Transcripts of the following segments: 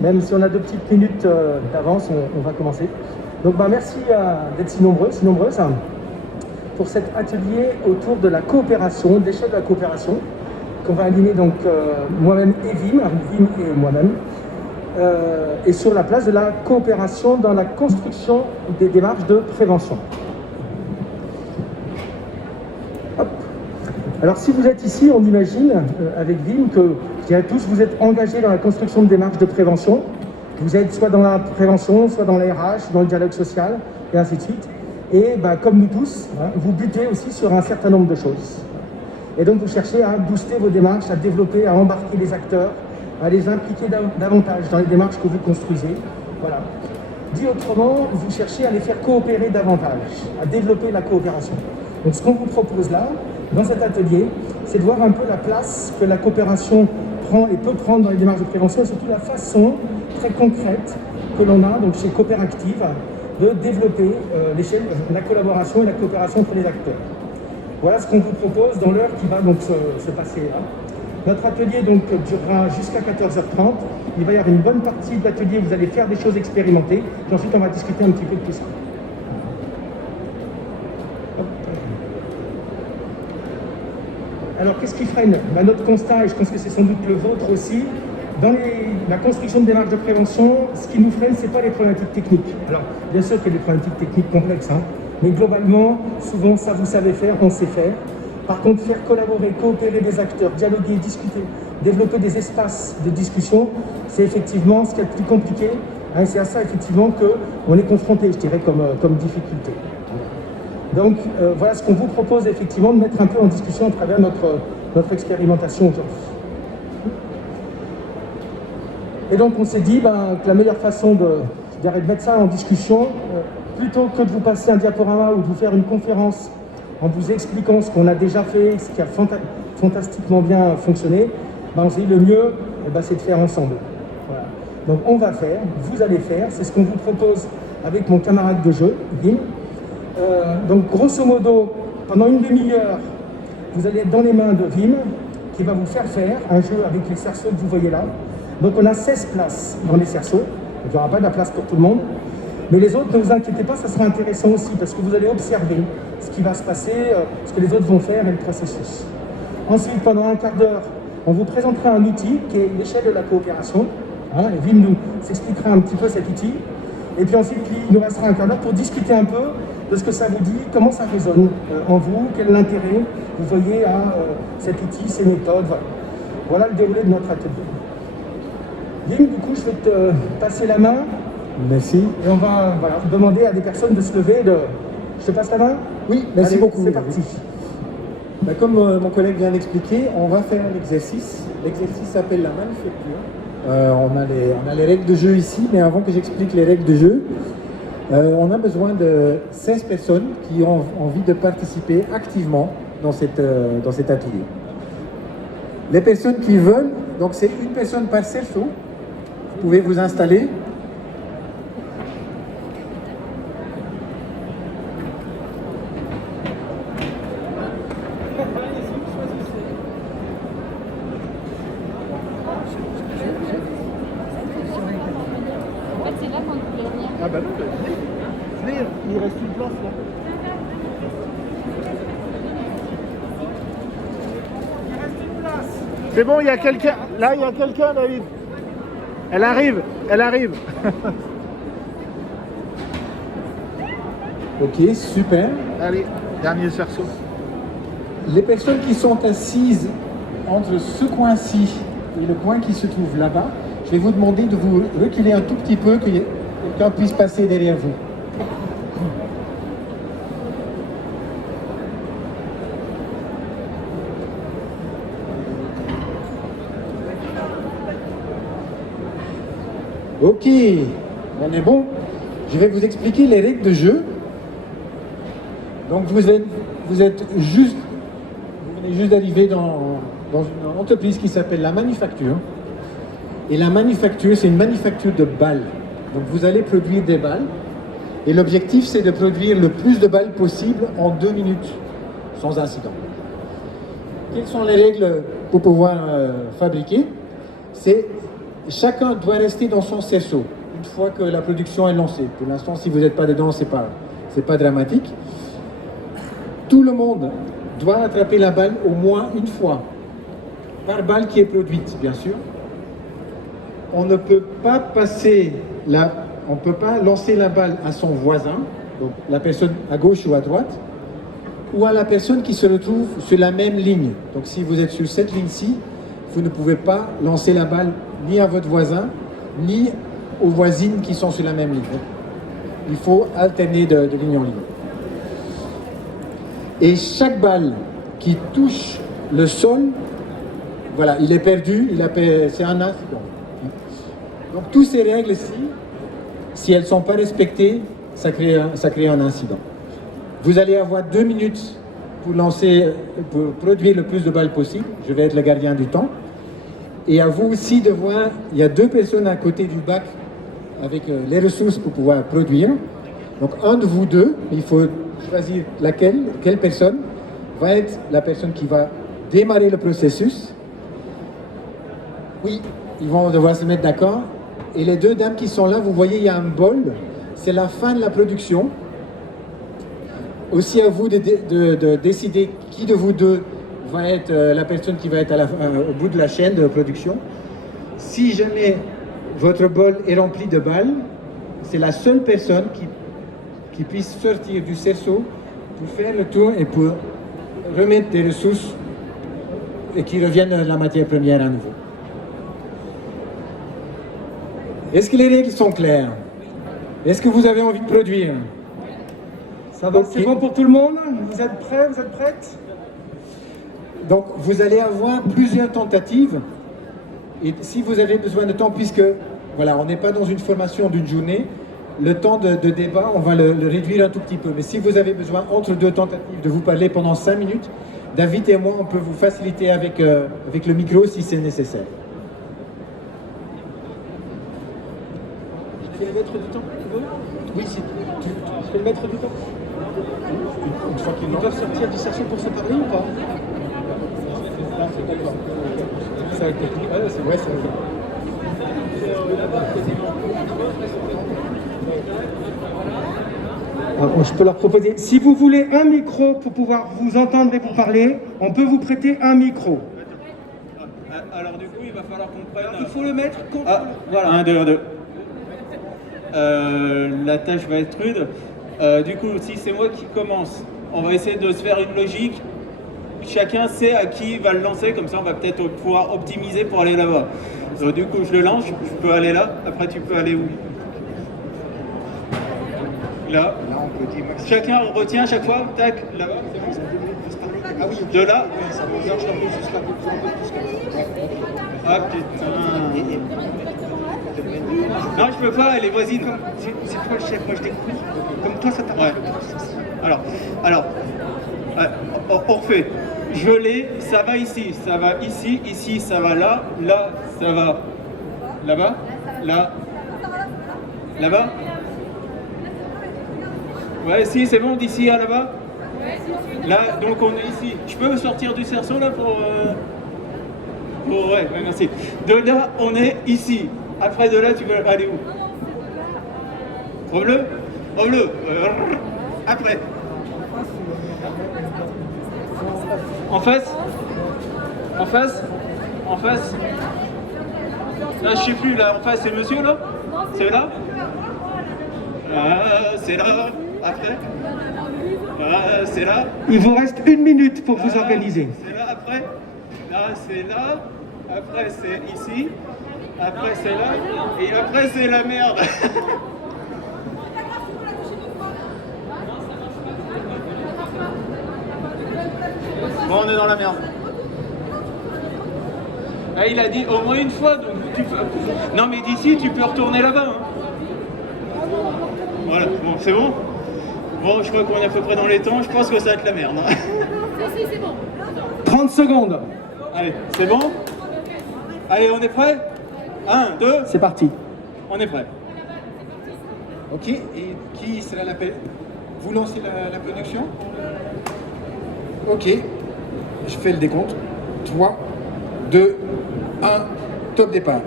même si on a 2 petites minutes d'avance, on va commencer. Donc merci d'être si nombreuses pour cet atelier autour de la coopération, de l'échelle de la coopération, qu'on va animer donc moi-même et Wim et moi-même, et sur la place de la coopération dans la construction des démarches de prévention. Hop. Alors si vous êtes ici, on imagine avec Wim que, je dirais tous, vous êtes engagés dans la construction de démarches de prévention. Vous êtes soit dans la prévention, soit dans la RH, dans le dialogue social, et ainsi de suite. Et comme nous tous, vous butez aussi sur un certain nombre de choses. Et donc vous cherchez à booster vos démarches, à développer, à embarquer les acteurs, à les impliquer davantage dans les démarches que vous construisez. Voilà. Dit autrement, vous cherchez à les faire coopérer davantage, à développer la coopération. Donc ce qu'on vous propose là, dans cet atelier, c'est de voir un peu la place que la coopération prend et peut prendre dans les démarches de prévention, et surtout la façon très concrète que l'on a donc chez Coopéractive de développer la collaboration et la coopération entre les acteurs. Voilà ce qu'on vous propose dans l'heure qui va donc se passer là. Notre atelier donc durera jusqu'à 14h30. Il va y avoir une bonne partie de l'atelier, vous allez faire des choses expérimentées, et ensuite on va discuter un petit peu de tout ça. Alors qu'est-ce qui freine notre constat, et je pense que c'est sans doute le vôtre aussi, dans la construction de démarches de prévention, ce qui nous freine, ce n'est pas les problématiques techniques. Alors, bien sûr qu'il y a des problématiques techniques complexes, mais globalement, souvent, ça vous savez faire, on sait faire. Par contre, faire collaborer, coopérer des acteurs, dialoguer, discuter, développer des espaces de discussion, c'est effectivement ce qui est le plus compliqué. Et c'est à ça, effectivement, qu'on est confronté, je dirais, comme difficulté. Donc, voilà ce qu'on vous propose, effectivement, de mettre un peu en discussion à travers notre expérimentation aujourd'hui. Et donc on s'est dit que la meilleure façon de mettre ça en discussion, plutôt que de vous passer un diaporama ou de vous faire une conférence en vous expliquant ce qu'on a déjà fait, ce qui a fantastiquement bien fonctionné, on s'est dit le mieux, c'est de faire ensemble. Voilà. Donc on va faire, vous allez faire, c'est ce qu'on vous propose avec mon camarade de jeu, Wim. Donc grosso modo, pendant une demi-heure, vous allez être dans les mains de Wim, qui va vous faire un jeu avec les cerceaux que vous voyez là. Donc on a 16 places dans les cerceaux, il n'y aura pas de la place pour tout le monde. Mais les autres, ne vous inquiétez pas, ça sera intéressant aussi, parce que vous allez observer ce qui va se passer, ce que les autres vont faire et le processus. Ensuite, pendant un quart d'heure, on vous présentera un outil qui est l'échelle de la coopération. Et Wim nous s'expliquera un petit peu cet outil. Et puis ensuite, il nous restera un quart d'heure pour discuter un peu de ce que ça vous dit, comment ça résonne en vous, quel est l'intérêt vous voyez à cet outil, ces méthodes. Voilà le déroulé de notre atelier. Wim, du coup, je vais te passer la main. Merci. Et on va demander à des personnes de se lever. Je te passe la main? Oui, merci. Allez, beaucoup. C'est parti. Comme mon collègue vient d'expliquer, on va faire un exercice. L'exercice s'appelle la manufacture. On a les règles de jeu ici, mais avant que j'explique les règles de jeu, on a besoin de 16 personnes qui ont envie de participer activement dans cet atelier. Les personnes qui veulent, donc c'est une personne par cerceau. Vous pouvez vous installer. Ah bah non, venez, il reste une place là. Il reste une place. C'est bon, il y a quelqu'un. Là, il y a quelqu'un, David. Elle arrive, elle arrive. Ok, super. Allez, dernier cerceau. Les personnes qui sont assises entre ce coin-ci et le coin qui se trouve là-bas, je vais vous demander de vous reculer un tout petit peu, que quelqu'un puisse passer derrière vous. Ok, on est bon. Je vais vous expliquer les règles de jeu. Donc vous venez juste d'arriver dans une entreprise qui s'appelle la manufacture. Et la manufacture, c'est une manufacture de balles. Donc vous allez produire des balles. Et l'objectif, c'est de produire le plus de balles possible en 2 minutes, sans incident. Quelles sont les règles pour pouvoir fabriquer? C'est chacun doit rester dans son cerceau une fois que la production est lancée. Pour l'instant, si vous n'êtes pas dedans, c'est pas dramatique. Tout le monde doit attraper la balle au moins une fois, par balle qui est produite, bien sûr. On ne peut pas on peut pas lancer la balle à son voisin, donc la personne à gauche ou à droite, ou à la personne qui se retrouve sur la même ligne. Donc si vous êtes sur cette ligne-ci, vous ne pouvez pas lancer la balle ni à votre voisin, ni aux voisines qui sont sur la même ligne. Donc, il faut alterner de ligne en ligne. Et chaque balle qui touche le sol, voilà, il est perdu, c'est un incident. Donc toutes ces règles-ci, si elles ne sont pas respectées, ça crée un incident. Vous allez avoir 2 minutes pour produire le plus de balles possible. Je vais être le gardien du temps. Et à vous aussi de voir, il y a 2 personnes à côté du bac avec les ressources pour pouvoir produire. Donc un de vous deux, il faut choisir quelle personne va être la personne qui va démarrer le processus. Oui, ils vont devoir se mettre d'accord. Et les 2 dames qui sont là, vous voyez, il y a un bol. C'est la fin de la production. Aussi à vous de décider qui de vous deux va être la personne qui va être au bout de la chaîne de production. Si jamais votre bol est rempli de balles, c'est la seule personne qui puisse sortir du cerceau pour faire le tour et pour remettre des ressources et qui reviennent la matière première à nouveau. Est-ce que les règles sont claires? Est-ce que vous avez envie de produire? Ça va, c'est bon pour tout le monde? Vous êtes prêts? Vous êtes prêtes? Donc, vous allez avoir plusieurs tentatives. Et si vous avez besoin de temps, puisque voilà, on n'est pas dans une formation d'une journée, le temps de débat, on va le réduire un tout petit peu. Mais si vous avez besoin, entre 2 tentatives, de vous parler pendant 5 minutes, David et moi, on peut vous faciliter avec le micro si c'est nécessaire. Je fais le maître du temps, tu veux? Oui, si Je fais le maître du temps. une fois qu'ils Ils doivent sortir du cerceau pour se parler ou pas? D'accord. Ça va être technique. Ouais, c'est vrai, c'est vrai. Alors, je peux leur proposer, si vous voulez un micro pour pouvoir vous entendre et vous parler, on peut vous prêter un micro. Alors du coup, il va falloir qu'on prenne... Il faut le mettre contre... Ah, voilà, 1, 2, 1, 2. La tâche va être rude. Du coup, si c'est moi qui commence, on va essayer de se faire une logique. Chacun sait à qui va le lancer, comme ça on va peut-être pouvoir optimiser pour aller là-bas. Du coup, je le lance, je peux aller là, après tu peux aller où? Là. Chacun retient à chaque fois, tac, là-bas. Ah oui, de là. Ah putain. Non, je peux pas, elle est voisine. C'est toi le chef, moi je découvre. Comme toi, ça t'arrange. Ouais. Alors, on refait. Je l'ai, ça va ici, ici, ça va là, là, ça va là-bas, là, là-bas. Ouais, si, c'est bon, d'ici à là-bas. Là, donc on est ici. Je peux sortir du cerceau là pour... ouais, merci. De là, on est ici. Après de là, tu veux aller où? Au bleu? Au bleu. Après. En face? En face? En face? Là, je sais plus, là, en face, c'est monsieur, là? C'est là? Ah, c'est là. Après? Ah, c'est là? Il vous reste 1 minute pour vous organiser. C'est là, après? Là, c'est là. Après, c'est ici. Après, c'est là. Et après, c'est la merde. Bon, on est dans la merde. Ah, il a dit au moins une fois, donc tu peux... Non, mais d'ici, tu peux retourner là-bas. Hein. Voilà, bon, c'est bon? Bon, je crois qu'on est à peu près dans les temps, je pense que ça va être la merde. Hein. Si, c'est bon. 30 secondes. Allez, c'est bon? Allez, on est prêt? 1, 2, C'est parti. on est prêt. Ok, et qui sera la... Vous lancez la production? Ok, je fais le décompte. 3, 2, 1, top départ.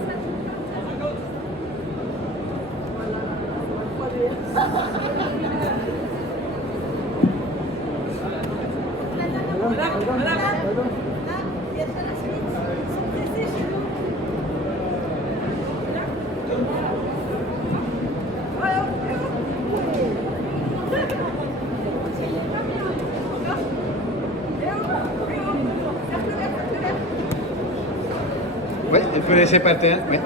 Oui, il faut laisser par terre. Oui.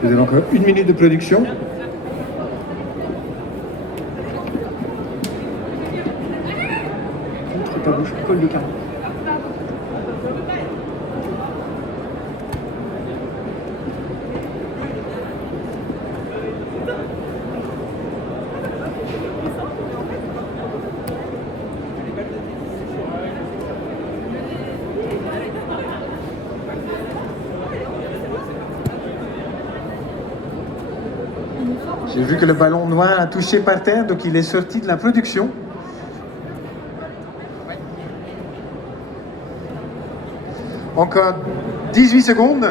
Vous avez encore 1 minute de production. Montre ta bouche, colle le carreau. J'ai vu que le ballon noir a touché par terre, donc il est sorti de la production. Encore 18 secondes.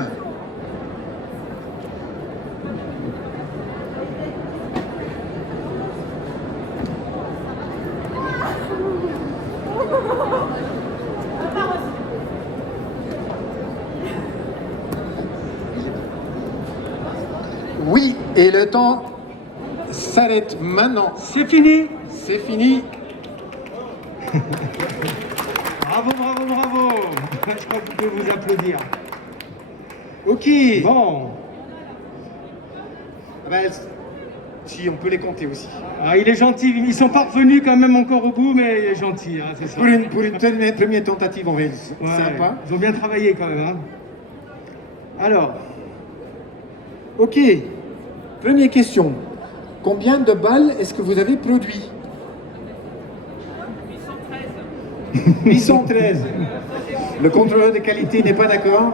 Oui, et le temps s'arrête maintenant. C'est fini. C'est fini. Bravo, bravo, bravo. Je crois que vous pouvez vous applaudir. Ok. Bon. Ah ben, si, on peut les compter aussi. Ah, il est gentil. Ils sont pas revenus quand même encore au bout, mais il est gentil, hein, c'est ça. Pour une première tentative, on va dire. Ouais, Sympa. ils ont bien travaillé quand même. Hein. Alors, Ok. Première question. Combien de balles est-ce que vous avez produit? 813. Le contrôleur de qualité n'est pas d'accord.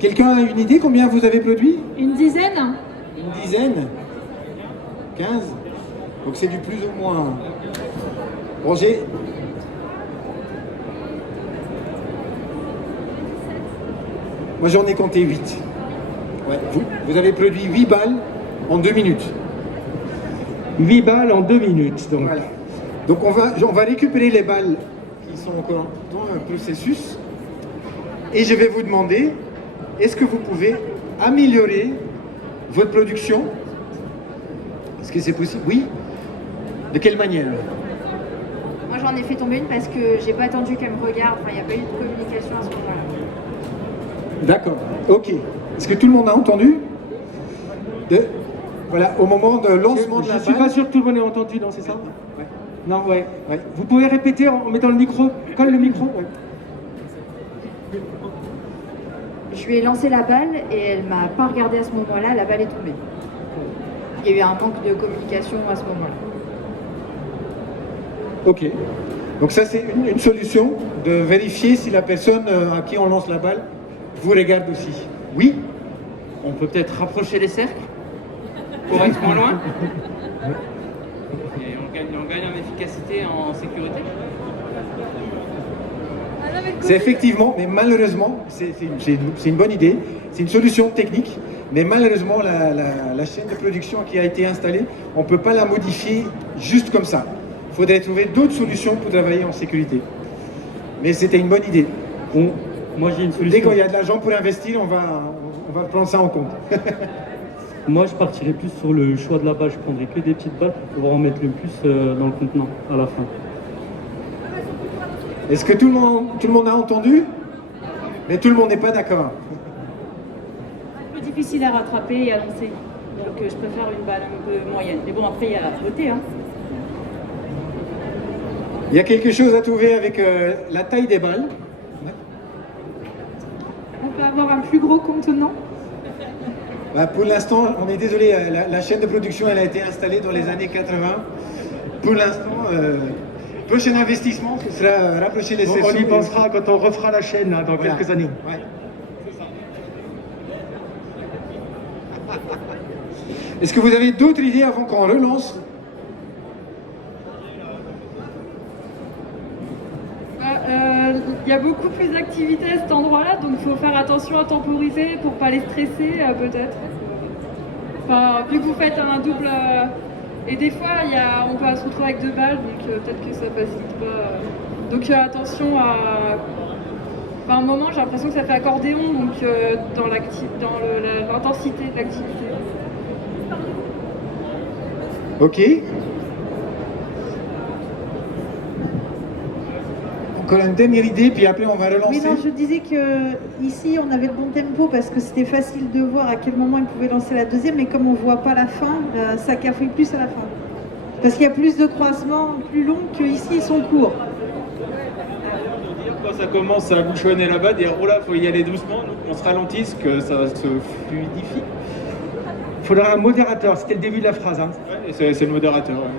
Quelqu'un a une idée combien vous avez produit? Une dizaine? Une dizaine? 15? Donc c'est du plus ou moins. Roger? Moi j'en ai compté 8. Ouais. Vous avez produit 8 balles en 2 minutes. 8 balles en 2 minutes. Donc. Voilà. Donc on va récupérer les balles qui sont encore dans le processus. Et je vais vous demander, est-ce que vous pouvez améliorer votre production? Est-ce que c'est possible? Oui. De quelle manière? Moi j'en ai fait tomber une parce que j'ai pas attendu qu'elle me regarde, enfin il n'y a pas eu de communication à ce moment-là. D'accord, ok. Est-ce que tout le monde a entendu? Voilà, au moment de lancement de la Je suis balle. pas sûr que tout le monde ait entendu, non, c'est ça? Ouais. Non, ouais. Ouais. Vous pouvez répéter en mettant le micro, colle le micro. Ouais. Je lui ai lancé la balle et elle m'a pas regardé à ce moment-là, la balle est tombée. Il y a eu un manque de communication à ce moment-là. Ok. Donc ça c'est une solution de vérifier si la personne à qui on lance la balle vous regarde aussi. Oui? On peut peut-être rapprocher les cercles pour être moins loin. Et on gagne en efficacité, en sécurité. C'est effectivement, mais malheureusement, c'est une bonne idée, c'est une solution technique, mais malheureusement la chaîne de production qui a été installée, on ne peut pas la modifier juste comme ça. Il faudrait trouver d'autres solutions pour travailler en sécurité. Mais c'était une bonne idée. Moi j'ai une Dès solution. qu'il y a de l'argent pour investir, on va prendre ça en compte. Moi je partirais plus sur le choix de la balle. Je prendrais que des petites balles pour pouvoir en mettre le plus dans le contenant à la fin. Est-ce que tout le monde a entendu? Mais tout le monde n'est pas d'accord. Un peu difficile à rattraper et à lancer. Donc je préfère une balle un peu moyenne. Mais bon, après, il y a la beauté. Hein. Il y a quelque chose à trouver avec la taille des balles. On peut avoir un plus gros contenant? Bah, pour l'instant, on est désolé, la chaîne de production elle a été installée dans les années 80. Pour l'instant, prochain investissement, ce sera rapprocher les Bon, sessions. on y pensera quand on refera la chaîne hein, dans Voilà. quelques années. Ouais. Est-ce que vous avez d'autres idées avant qu'on relance? Il y a beaucoup plus d'activités à cet endroit-là, donc il faut faire attention à temporiser pour pas les stresser, peut-être. Enfin, vu que vous faites un double... et des fois, on peut se retrouver avec 2 balles, donc peut-être que ça facilite pas. Donc attention à... Enfin, à un moment, j'ai l'impression que ça fait accordéon, donc dans l'intensité de l'activité. Ok. Encore une dernière idée, puis après on va relancer. Oui, non, je disais que ici on avait le bon tempo parce que c'était facile de voir à quel moment ils pouvaient lancer la deuxième, mais comme on voit pas la fin, ça cafouille plus à la fin. Parce qu'il y a plus de croisements plus longs qu'ici, ils sont courts. Quand ça commence à bouchonner là-bas, dire oh là, faut y aller doucement, nous on se ralentisse, que ça se fluidifie. Il faudra un modérateur, c'était le début de la phrase. Hein. Ouais, et c'est le modérateur. Ouais.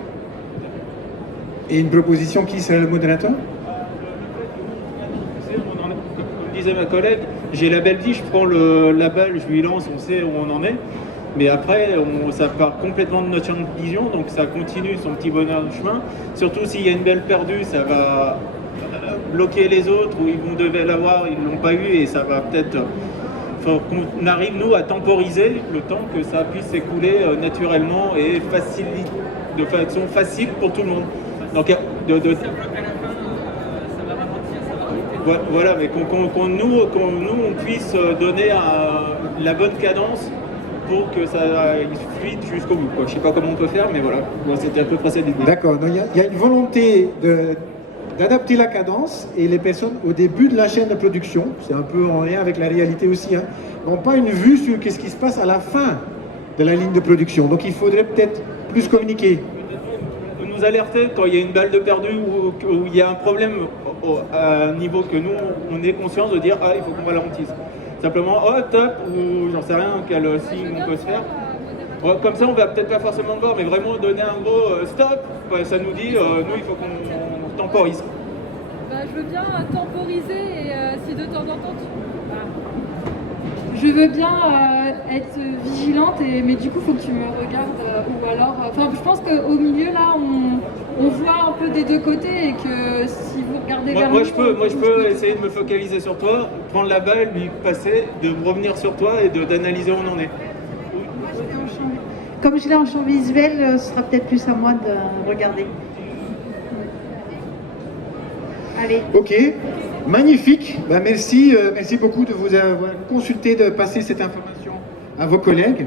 Et une proposition, qui serait le modérateur? Comme disait ma collègue, j'ai la belle vie, je prends la balle, je lui lance, on sait où on en est. Mais après, ça part complètement de notre champ de vision, donc ça continue son petit bonheur de chemin. Surtout s'il y a une balle perdue, ça va bloquer les autres, ou ils devaient l'avoir, ils ne l'ont pas eu, et ça va peut-être... faut qu'on arrive, nous, à temporiser le temps que ça puisse s'écouler naturellement et de façon facile pour tout le monde. Donc, voilà, mais qu'on nous, on puisse donner la bonne cadence pour que ça aille fluide jusqu'au bout. Je ne sais pas comment on peut faire, mais voilà, bon, c'était à peu près ça l'idée. D'accord, donc il y a une volonté d'adapter la cadence, et les personnes au début de la chaîne de production, c'est un peu en lien avec la réalité aussi, hein, n'ont pas une vue sur ce qui se passe à la fin de la ligne de production. Donc il faudrait peut-être plus communiquer. Nous alerter quand il y a une balle de perdu ou il y a un problème à un niveau que nous, on est conscient de dire ah, il faut qu'on ralentisse. Simplement, oh top, ou j'en sais rien, quel signe on peut se faire. Comme ça, on va peut-être pas forcément le voir, mais vraiment donner un gros stop, ça nous dit, nous, il faut qu'on temporise. Je veux bien temporiser et si de temps en temps Je veux bien être vigilante, mais du coup, il faut que tu me regardes. Ou alors, je pense qu'au milieu, là, on voit un peu des deux côtés et que si vous regardez vers moi, je peux essayer de me focaliser sur toi, prendre la balle, lui passer, de revenir sur toi et d'analyser où on en est. Comme je l'ai en champ visuel, ce sera peut-être plus à moi de regarder. Allez. Ok, magnifique. Merci beaucoup de vous avoir consulté, de passer cette information à vos collègues.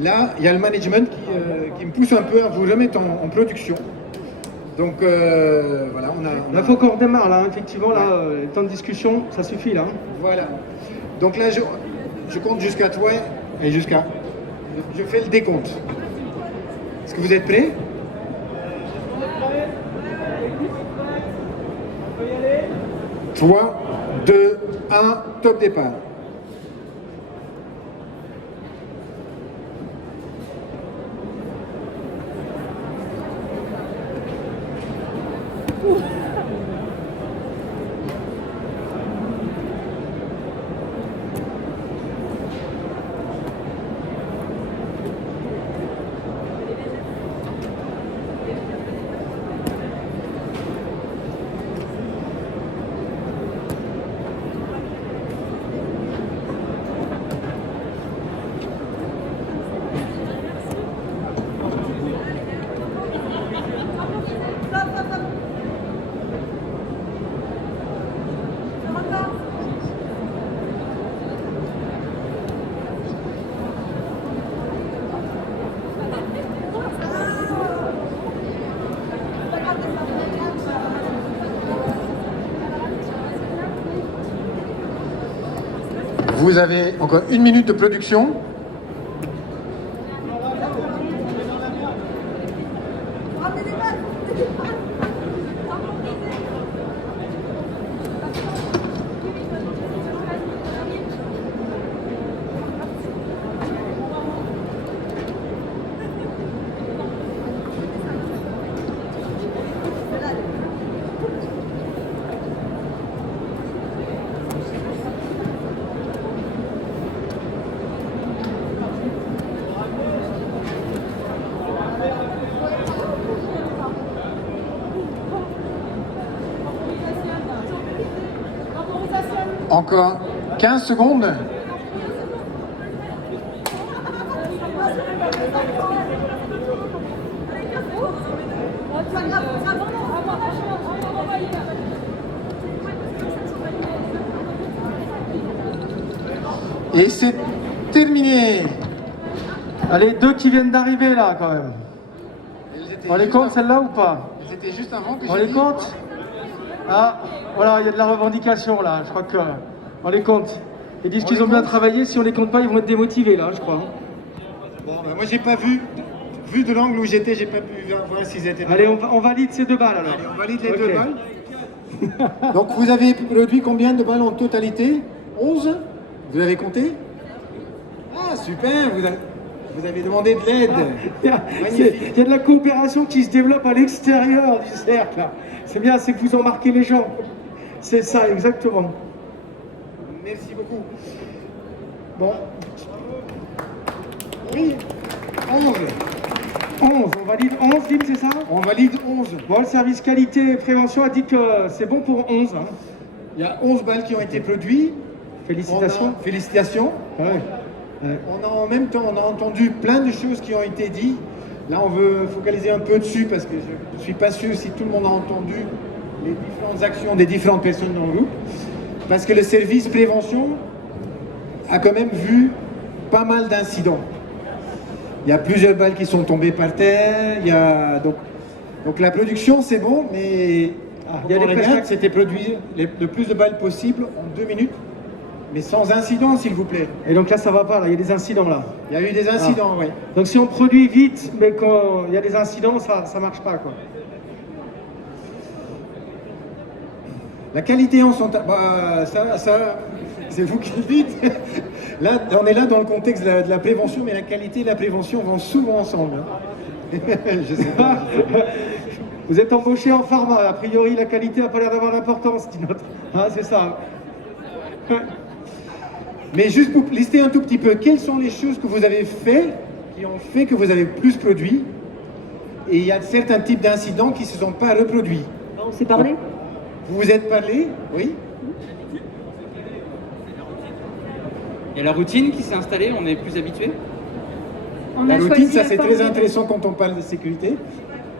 Là, il y a le management qui me pousse un peu à vous remettre en production. Donc voilà, Il faut qu'on redémarre là, effectivement, là, le temps de discussion, ça suffit là. Voilà. Donc là, je compte jusqu'à toi et jusqu'à... Je fais le décompte. Est-ce que vous êtes prêts? 3, 2, 1, top départ. Vous avez encore 1 minute de production. Encore 15 secondes. Et c'est terminé. Allez, 2 qui viennent d'arriver là quand même. On les compte celle-là ou pas? C'était juste avant que On les compte? Ah, voilà, il y a de la revendication là, je crois que... On les compte. Ils disent qu'ils ont bien travaillé, si on les compte pas, ils vont être démotivés là, je crois. Bon, moi j'ai pas vu de l'angle où j'étais, j'ai pas pu voir s'ils étaient... Allez, on valide ces 2 balles alors. Allez, on valide les 2 balles. Donc vous avez produit combien de balles en totalité? 11? Vous avez compté? Ah super, vous avez demandé de l'aide. Il y a de la coopération qui se développe à l'extérieur du cercle. Là. C'est bien, c'est que vous en marquez les gens. C'est ça, exactement. Merci beaucoup. Bon. Oui, 11. 11, on valide 11, Dim, c'est ça? On valide 11. Bon, le service qualité et prévention a dit que c'est bon pour 11. Hein. Il y a 11 balles qui ont été produites. Félicitations. Félicitations. Ouais. En même temps, on a entendu plein de choses qui ont été dites. Là, on veut focaliser un peu dessus parce que je ne suis pas sûr si tout le monde a entendu les différentes actions des différentes personnes dans le groupe. Parce que le service prévention a quand même vu pas mal d'incidents. Il y a plusieurs balles qui sont tombées par terre. Donc la production, c'est bon, mais il y a des regarde, c'était produire le plus de balles possible en 2 minutes. Mais sans incident, s'il vous plaît. Et donc là, ça va pas, là, il y a des incidents là. Il y a eu des incidents, oui. Donc si on produit vite, mais quand il y a des incidents, ça marche pas, quoi. La qualité en santé, ça c'est vous qui le dites. Là, on est là dans le contexte de la prévention, mais la qualité et la prévention vont souvent ensemble. Hein. Je sais pas. Vous êtes embauché en pharma, a priori la qualité n'a pas l'air d'avoir l'importance, dit notre. Hein, c'est ça. Mais juste pour lister un tout petit peu, quelles sont les choses que vous avez fait, qui ont fait que vous avez plus produit, et il y a certains types d'incidents qui ne se sont pas reproduits. On s'est parlé? Vous vous êtes parlé? Oui. Il y a la routine qui s'est installée, on est plus habitué. La routine, ça c'est très intéressant quand on parle de sécurité.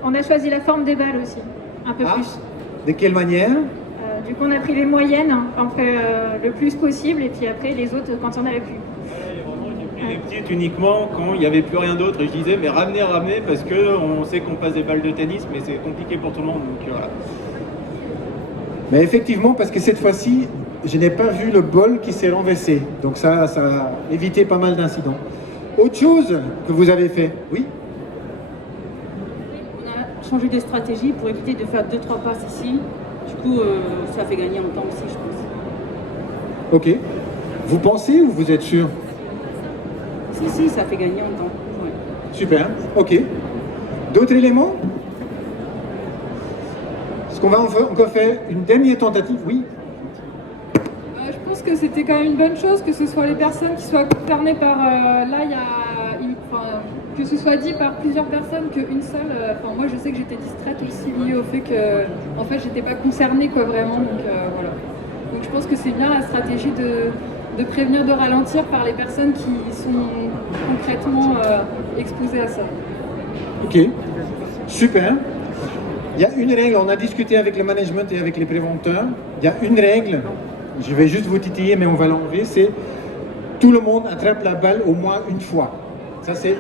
On a choisi la forme des balles aussi, un peu plus. De quelle manière? Du coup, on a pris les moyennes, on fait le plus possible, et puis après les autres quand on n'avait plus. J'ai pris les petites uniquement quand il n'y avait plus rien d'autre, et je disais mais ramenez, parce qu'on sait qu'on passe des balles de tennis, mais c'est compliqué pour tout le monde, donc voilà. Mais effectivement, parce que cette fois-ci, je n'ai pas vu le bol qui s'est renversé, donc ça a évité pas mal d'incidents. Autre chose que vous avez fait? Oui. On a changé de stratégie pour éviter de faire 2-3 passes ici. Du coup, ça fait gagner en temps aussi, je pense. Ok. Vous pensez ou vous êtes sûr? Si, ça fait gagner en temps. Ouais. Super. Ok. D'autres éléments? Est-ce qu'on va encore faire une dernière tentative? Oui. Je pense que c'était quand même une bonne chose que ce soit les personnes qui soient concernées par... là, il y a... que ce soit dit par plusieurs personnes qu'une seule. Moi, je sais que j'étais distraite aussi liée au fait que, en fait, j'étais pas concernée, quoi, vraiment. Donc, voilà. Donc, je pense que c'est bien la stratégie de prévenir, de ralentir par les personnes qui sont concrètement exposées à ça. Ok. Super. Il y a une règle, on a discuté avec le management et avec les préventeurs. Il y a une règle, je vais juste vous titiller, mais on va l'enlever, c'est tout le monde attrape la balle au moins une fois. Ça, c'est...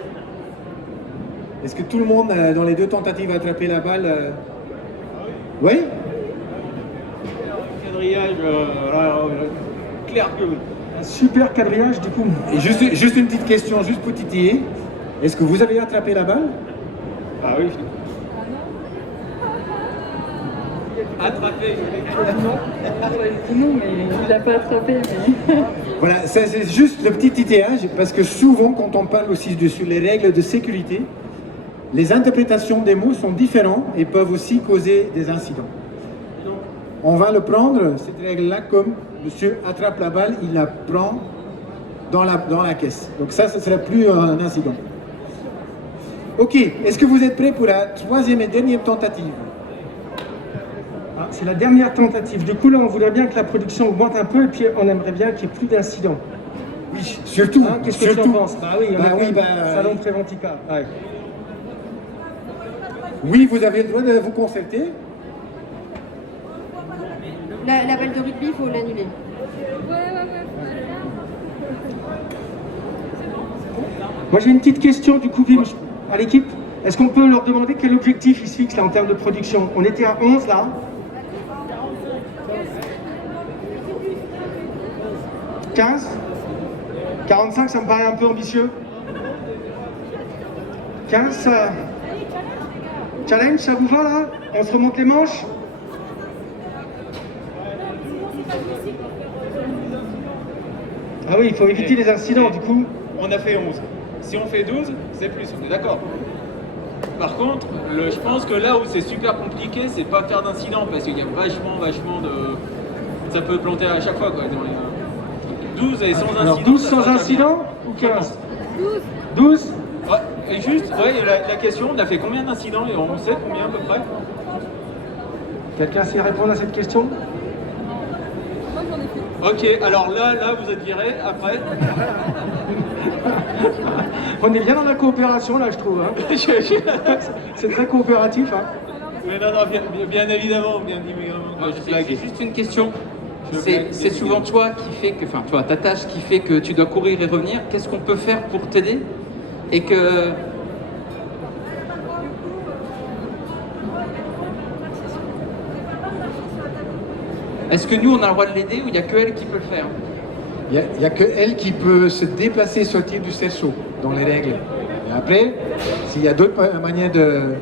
Est-ce que tout le monde, dans les 2 tentatives, a attrapé la balle Oui. Quadrillage, clair que... Un super quadrillage, du coup. Et juste une petite question, juste pour titiller. Est-ce que vous avez attrapé la balle? Ah oui. Attrapé. Non, mais il l'a pas attrapé. Mais... Voilà, ça c'est juste le petit titillage, parce que souvent, quand on parle aussi sur les règles de sécurité, les interprétations des mots sont différentes et peuvent aussi causer des incidents. Donc, on va le prendre, cette règle-là, comme monsieur attrape la balle, il la prend dans la caisse. Donc ça ne sera plus un incident. Ok, est-ce que vous êtes prêts pour la 3e et dernière tentative? Ah, c'est la dernière tentative. Du coup, là, on voudrait bien que la production augmente un peu et puis on aimerait bien qu'il n'y ait plus d'incidents. Oui, surtout. Hein, qu'est-ce que tu en penses? Bah oui, on est quand même salon Préventica. Ouais. Oui, vous avez le droit de vous concerter. La balle de rugby, il faut l'annuler. Moi, j'ai une petite question du coup, Wim, à l'équipe. Est-ce qu'on peut leur demander quel objectif ils se fixent là en termes de production? On était à 11 là. 15 45, ça me paraît un peu ambitieux. 15 challenge, ça vous va là? On se remonte les manches? Ah oui, il faut éviter les incidents du coup. On a fait 11. Si on fait 12, c'est plus, on est d'accord. Par contre, je pense que là où c'est super compliqué, c'est pas faire d'incident parce qu'il y a vachement de... Ça peut planter à chaque fois quoi. 12 et sans incident. Alors 12 sans incident ou 15? 12. Ouais, et juste, la question, on a fait combien d'incidents et on sait combien à peu près? Quelqu'un sait répondre à cette question? Ok, alors là vous êtes viré après. On est bien dans la coopération là, je trouve. Hein. C'est très coopératif. Hein. Mais non, bien évidemment, bien évidemment. J'ai juste une question. C'est souvent toi qui fait que, enfin, toi, ta tâche qui fait que tu dois courir et revenir. Qu'est-ce qu'on peut faire pour t'aider? Et que... Est-ce que nous, on a le droit de l'aider ou il n'y a que elle qui peut le faire? Il n'y a que elle qui peut se déplacer et sortir du cerceau, dans les règles. Et après, s'il y a d'autres manières de...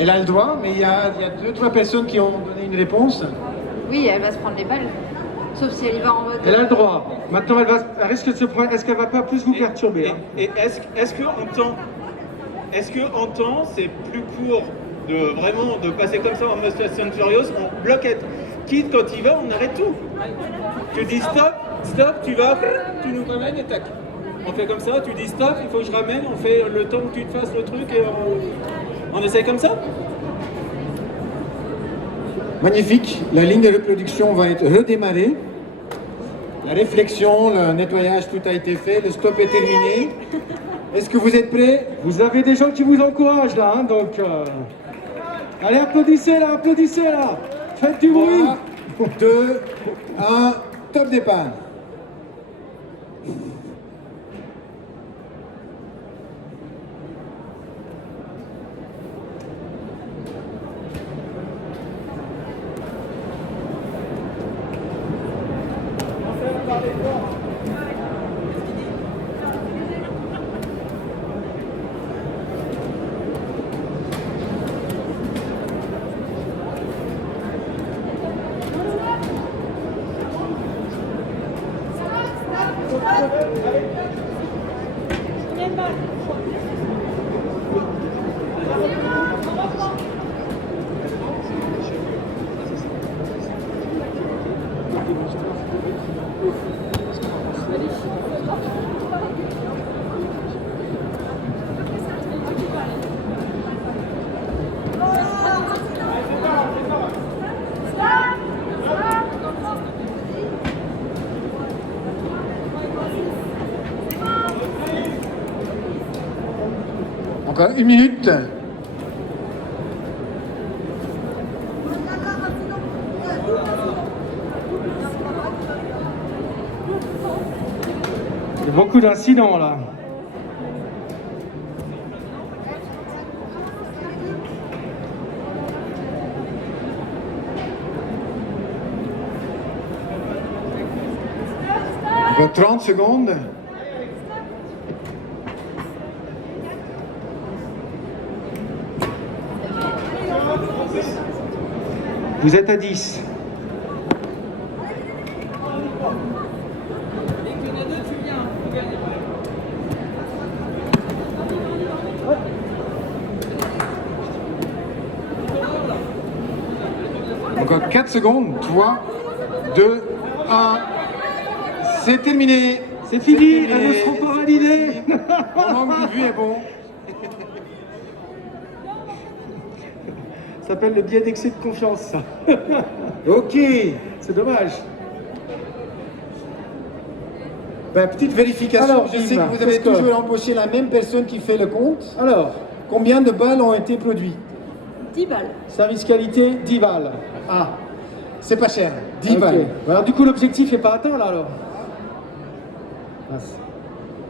Elle a le droit, mais il y a 2-3 personnes qui ont donné une réponse. Oui, elle va se prendre les balles. Sauf si elle y va en mode... Elle a le droit. Maintenant, elle risque de se prendre... Est-ce qu'elle va pas plus vous perturber? Et est-ce qu'en temps, c'est plus court de passer comme ça en mode Fast and Furious, on bloquette. Quitte quand il va, on arrête tout. Tu dis stop, tu vas, tu nous ramènes et tac. On fait comme ça, tu dis stop, il faut que je ramène, on fait le temps que tu te fasses le truc et on essaye comme ça. Magnifique, la ligne de reproduction va être redémarrée. La réflexion, le nettoyage, tout a été fait, le stop est terminé. Est-ce que vous êtes prêts? Vous avez des gens qui vous encouragent là, hein, donc... Allez, applaudissez là. Faites du bruit. 3, 2, 1, top départ. Encore 1 minute. Il y a beaucoup d'incidents là. Encore 30 secondes. Vous êtes à 10. Encore 4 secondes. 3, 2, 1. C'est terminé. C'est fini, elles ne seront pas validées. Mon angle de vue est bon. Ça s'appelle le biais d'excès de confiance, ça. Ok. C'est dommage. Ben, petite vérification, Alors, je sais Bim, que vous avez qu'est-ce que- toujours embauché la même personne qui fait le compte. Alors, Combien de balles ont été produits? 10 balles. service qualité, 10 balles. Ah, c'est pas cher, 10 Ok. balles. Alors du coup, l'objectif n'est pas atteint, là, alors.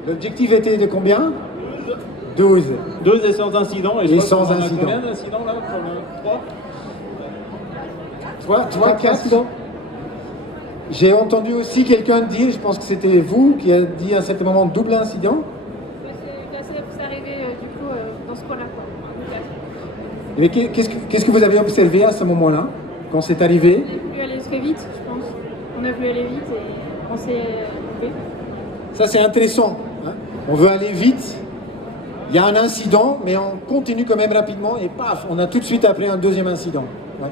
L'objectif était de combien? 12. 2 et sans incident. Et je crois sans qu'on en a incident. Combien d'incidents là? 3. Toi, 4. J'ai entendu aussi quelqu'un dire, je pense que c'était vous, qui a dit à un certain moment double incident. C'est arrivé du coup dans ce coin-là. Mais qu'est-ce que vous avez observé à ce moment-là, quand c'est arrivé? On a voulu aller très vite, je pense. On a voulu aller vite et on s'est coupé. Ça, c'est intéressant. Hein. On veut aller vite, il y a un incident, mais on continue quand même rapidement et paf, on a tout de suite après un deuxième incident. Ouais.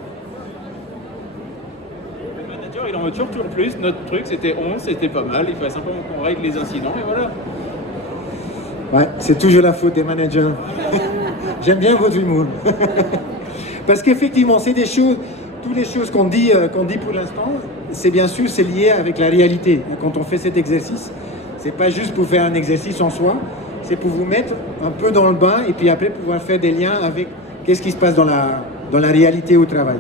Le manager, il en veut toujours plus. Notre truc, c'était 11, c'était pas mal. Il fallait simplement qu'on règle les incidents et voilà. Ouais, c'est toujours la faute des managers. J'aime bien votre humour. Parce qu'effectivement, c'est des choses, toutes les choses qu'on dit pour l'instant, c'est bien sûr, c'est lié avec la réalité. Quand on fait cet exercice, c'est pas juste pour faire un exercice en soi, c'est pour vous mettre un peu dans le bain et puis après pouvoir faire des liens avec qu'est-ce qui se passe dans la réalité au travail.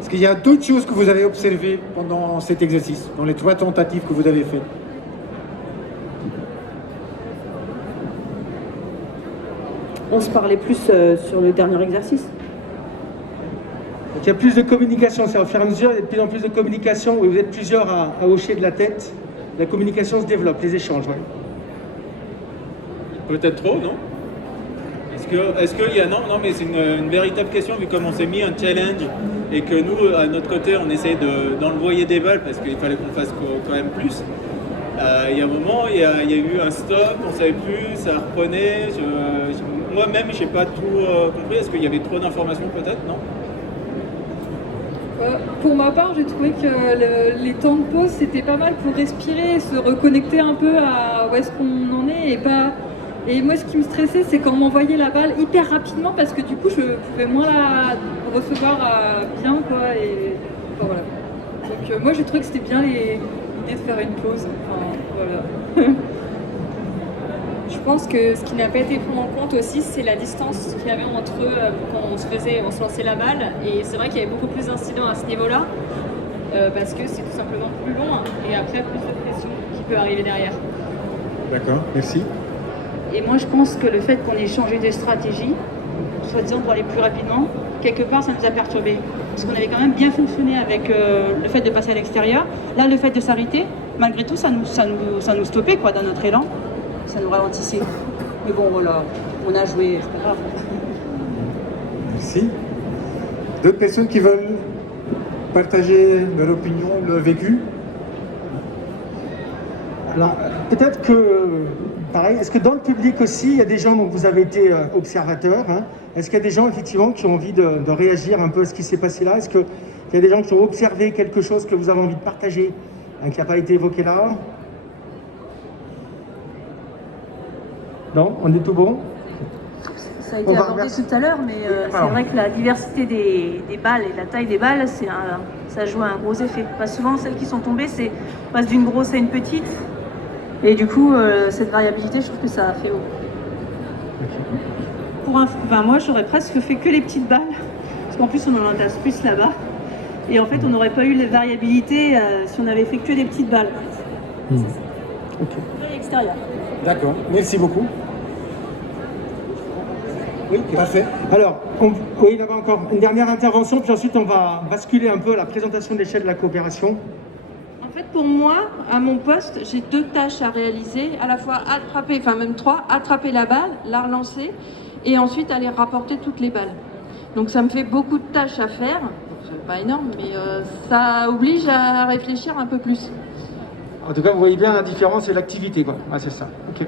Est-ce qu'il y a d'autres choses que vous avez observées pendant cet exercice, dans les 3 tentatives que vous avez faites? On se parlait plus sur le dernier exercice. Donc, il y a plus de communication, c'est au fur et à mesure, il y a de plus en plus de communication, où vous êtes plusieurs à hocher de la tête. La communication se développe, les échanges, ouais. Peut-être trop, non? Est-ce qu'il y a... Non, mais c'est une véritable question, vu comme on s'est mis un challenge et que nous, à notre côté, on essaie d'envoyer des balles parce qu'il fallait qu'on fasse quand même plus. Il y a un moment, il y a eu un stop, on ne savait plus, ça reprenait. Moi-même, je n'ai pas tout compris. Est-ce qu'il y avait trop d'informations peut-être, non? Pour ma part, j'ai trouvé que les temps de pause, c'était pas mal pour respirer, se reconnecter un peu à où est-ce qu'on en est et pas... Et moi, ce qui me stressait, c'est quand on m'envoyait la balle hyper rapidement parce que du coup, je pouvais moins la recevoir bien, quoi. Et enfin, voilà. Donc moi, j'ai trouvé que c'était bien l'idée de faire une pause. Enfin, voilà. Je pense que ce qui n'a pas été pris en compte aussi, c'est la distance qu'il y avait entre eux quand on se lançait la balle. Et c'est vrai qu'il y avait beaucoup plus d'incidents à ce niveau-là, parce que c'est tout simplement plus long et après plus de pression qui peut arriver derrière. D'accord, merci. Et moi, je pense que le fait qu'on ait changé de stratégie, soi-disant pour aller plus rapidement, quelque part, ça nous a perturbés. Parce qu'on avait quand même bien fonctionné avec le fait de passer à l'extérieur. Là, le fait de s'arrêter, malgré tout, ça nous stoppait quoi, dans notre élan. Ça nous ralentissait. Mais bon, voilà, on a joué, c'est pas grave. Merci. D'autres personnes qui veulent partager leur opinion, leur vécu? Alors, peut-être que, pareil, est-ce que dans le public aussi, il y a des gens, donc vous avez été observateurs, hein, est-ce qu'il y a des gens effectivement qui ont envie de réagir un peu à ce qui s'est passé là? Est-ce qu'il y a des gens qui ont observé quelque chose que vous avez envie de partager, hein, qui n'a pas été évoqué là? Non, on est tout bon? Ça a été abordé tout à l'heure, mais c'est vrai que la diversité des balles et la taille des balles, ça joue un gros effet. Parce que souvent, celles qui sont tombées, passe d'une grosse à une petite. Et du coup, cette variabilité, je trouve que ça fait haut. Moi, j'aurais presque fait que les petites balles. Parce qu'en plus, on en entasse plus là-bas. Et en fait, on n'aurait pas eu les variabilités si on avait fait que des petites balles. Okay. Extérieur. D'accord, merci beaucoup. Oui, parfait. Alors, il y avait encore une dernière intervention, puis ensuite on va basculer un peu à la présentation de l'échelle de la coopération. En fait, pour moi, à mon poste, j'ai 2 tâches à réaliser, à la fois attraper, enfin même 3, attraper la balle, la relancer, et ensuite aller rapporter toutes les balles. Donc ça me fait beaucoup de tâches à faire, c'est pas énorme, mais ça oblige à réfléchir un peu plus. En tout cas, vous voyez bien la différence et l'activité, quoi. Ah, c'est ça. Okay.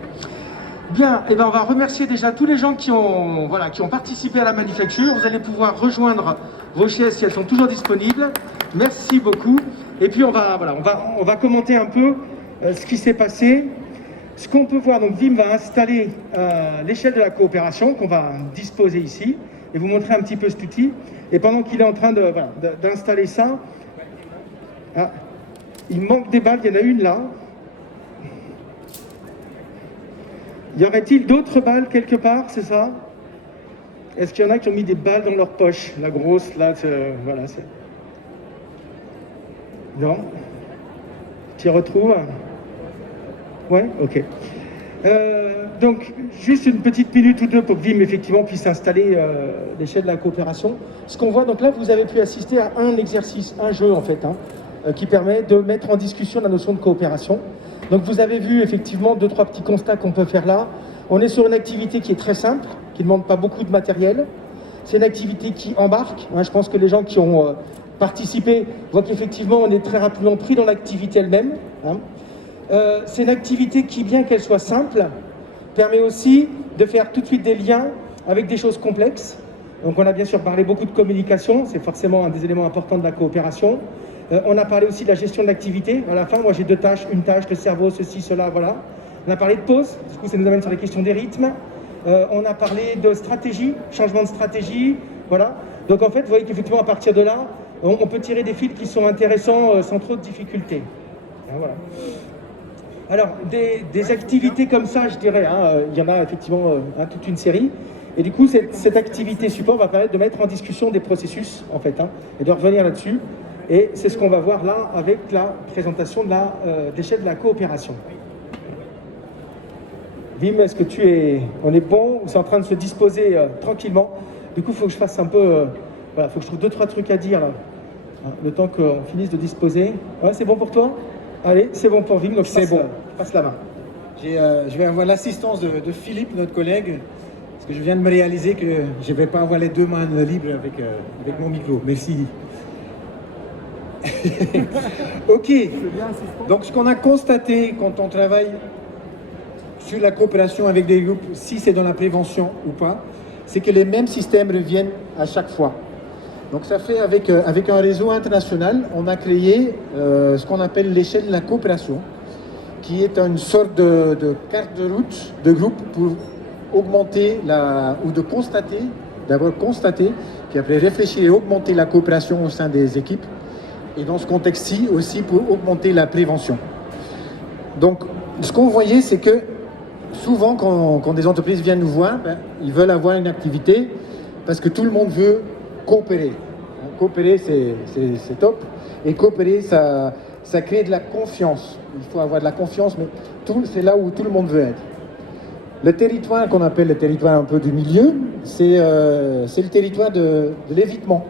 Bien, et ben on va remercier déjà tous les gens qui ont participé à la manufacture. Vous allez pouvoir rejoindre vos chaises si elles sont toujours disponibles. Merci beaucoup. Et puis on va commenter un peu ce qui s'est passé. Ce qu'on peut voir, donc Wim va installer l'échelle de la coopération qu'on va disposer ici et vous montrer un petit peu cet outil. Et pendant qu'il est en train d'installer ça, il manque des balles, il y en a une là. Y aurait-il d'autres balles quelque part, c'est ça? Est-ce qu'il y en a qui ont mis des balles dans leur poche? La grosse, là, voilà. Non? Tu y retrouves? Ouais? Ok. Donc, juste une petite minute ou deux pour que Wim, effectivement, puisse installer l'échelle de la coopération. Ce qu'on voit, donc là, vous avez pu assister à un exercice, un jeu, en fait, qui permet de mettre en discussion la notion de coopération. Donc, vous avez vu, effectivement, 2-3 petits constats qu'on peut faire là. On est sur une activité qui est très simple, qui ne demande pas beaucoup de matériel. C'est une activité qui embarque. Je pense que les gens qui ont participé voient qu'effectivement, on est très rapidement pris dans l'activité elle-même. C'est une activité qui, bien qu'elle soit simple, permet aussi de faire tout de suite des liens avec des choses complexes. Donc on a bien sûr parlé beaucoup de communication, c'est forcément un des éléments importants de la coopération. On a parlé aussi de la gestion de l'activité. À la fin, moi j'ai 2 tâches, une tâche, le cerveau, ceci, cela, voilà. On a parlé de pause, du coup ça nous amène sur les questions des rythmes. On a parlé de stratégie, changement de stratégie, voilà. Donc en fait, vous voyez qu'effectivement à partir de là, on peut tirer des fils qui sont intéressants sans trop de difficultés. Voilà. Alors, des activités comme ça, je dirais, il y en a effectivement toute une série. Et du coup, cette activité support va permettre de mettre en discussion des processus, en fait, et de revenir là-dessus. Et c'est ce qu'on va voir là avec la présentation de l'échelle de la coopération. Wim, est-ce que on est bon ou c'est en train de se disposer tranquillement? Du coup, il faut que je fasse un peu... il faut que je trouve 2-3 trucs à dire, là, le temps qu'on finisse de disposer. Ouais, c'est bon pour toi? Allez, c'est bon pour Wim, donc je passe la main. Je vais avoir l'assistance de Philippe, notre collègue, parce que je viens de me réaliser que je ne vais pas avoir les 2 mains libres avec mon micro. Merci. Ok. Donc, ce qu'on a constaté quand on travaille sur la coopération avec des groupes, si c'est dans la prévention ou pas, c'est que les mêmes systèmes reviennent à chaque fois. Donc ça fait avec un réseau international, on a créé ce qu'on appelle l'échelle de la coopération, qui est une sorte de carte de route de groupe pour augmenter ou de constater, d'abord constater, puis après réfléchir et augmenter la coopération au sein des équipes, et dans ce contexte-ci aussi pour augmenter la prévention. Donc ce qu'on voyait, c'est que souvent quand des entreprises viennent nous voir, ils veulent avoir une activité parce que tout le monde veut coopérer. Coopérer, c'est top. Et coopérer, ça crée de la confiance. Il faut avoir de la confiance, mais c'est là où tout le monde veut être. Le territoire qu'on appelle le territoire un peu du milieu, c'est le territoire de l'évitement.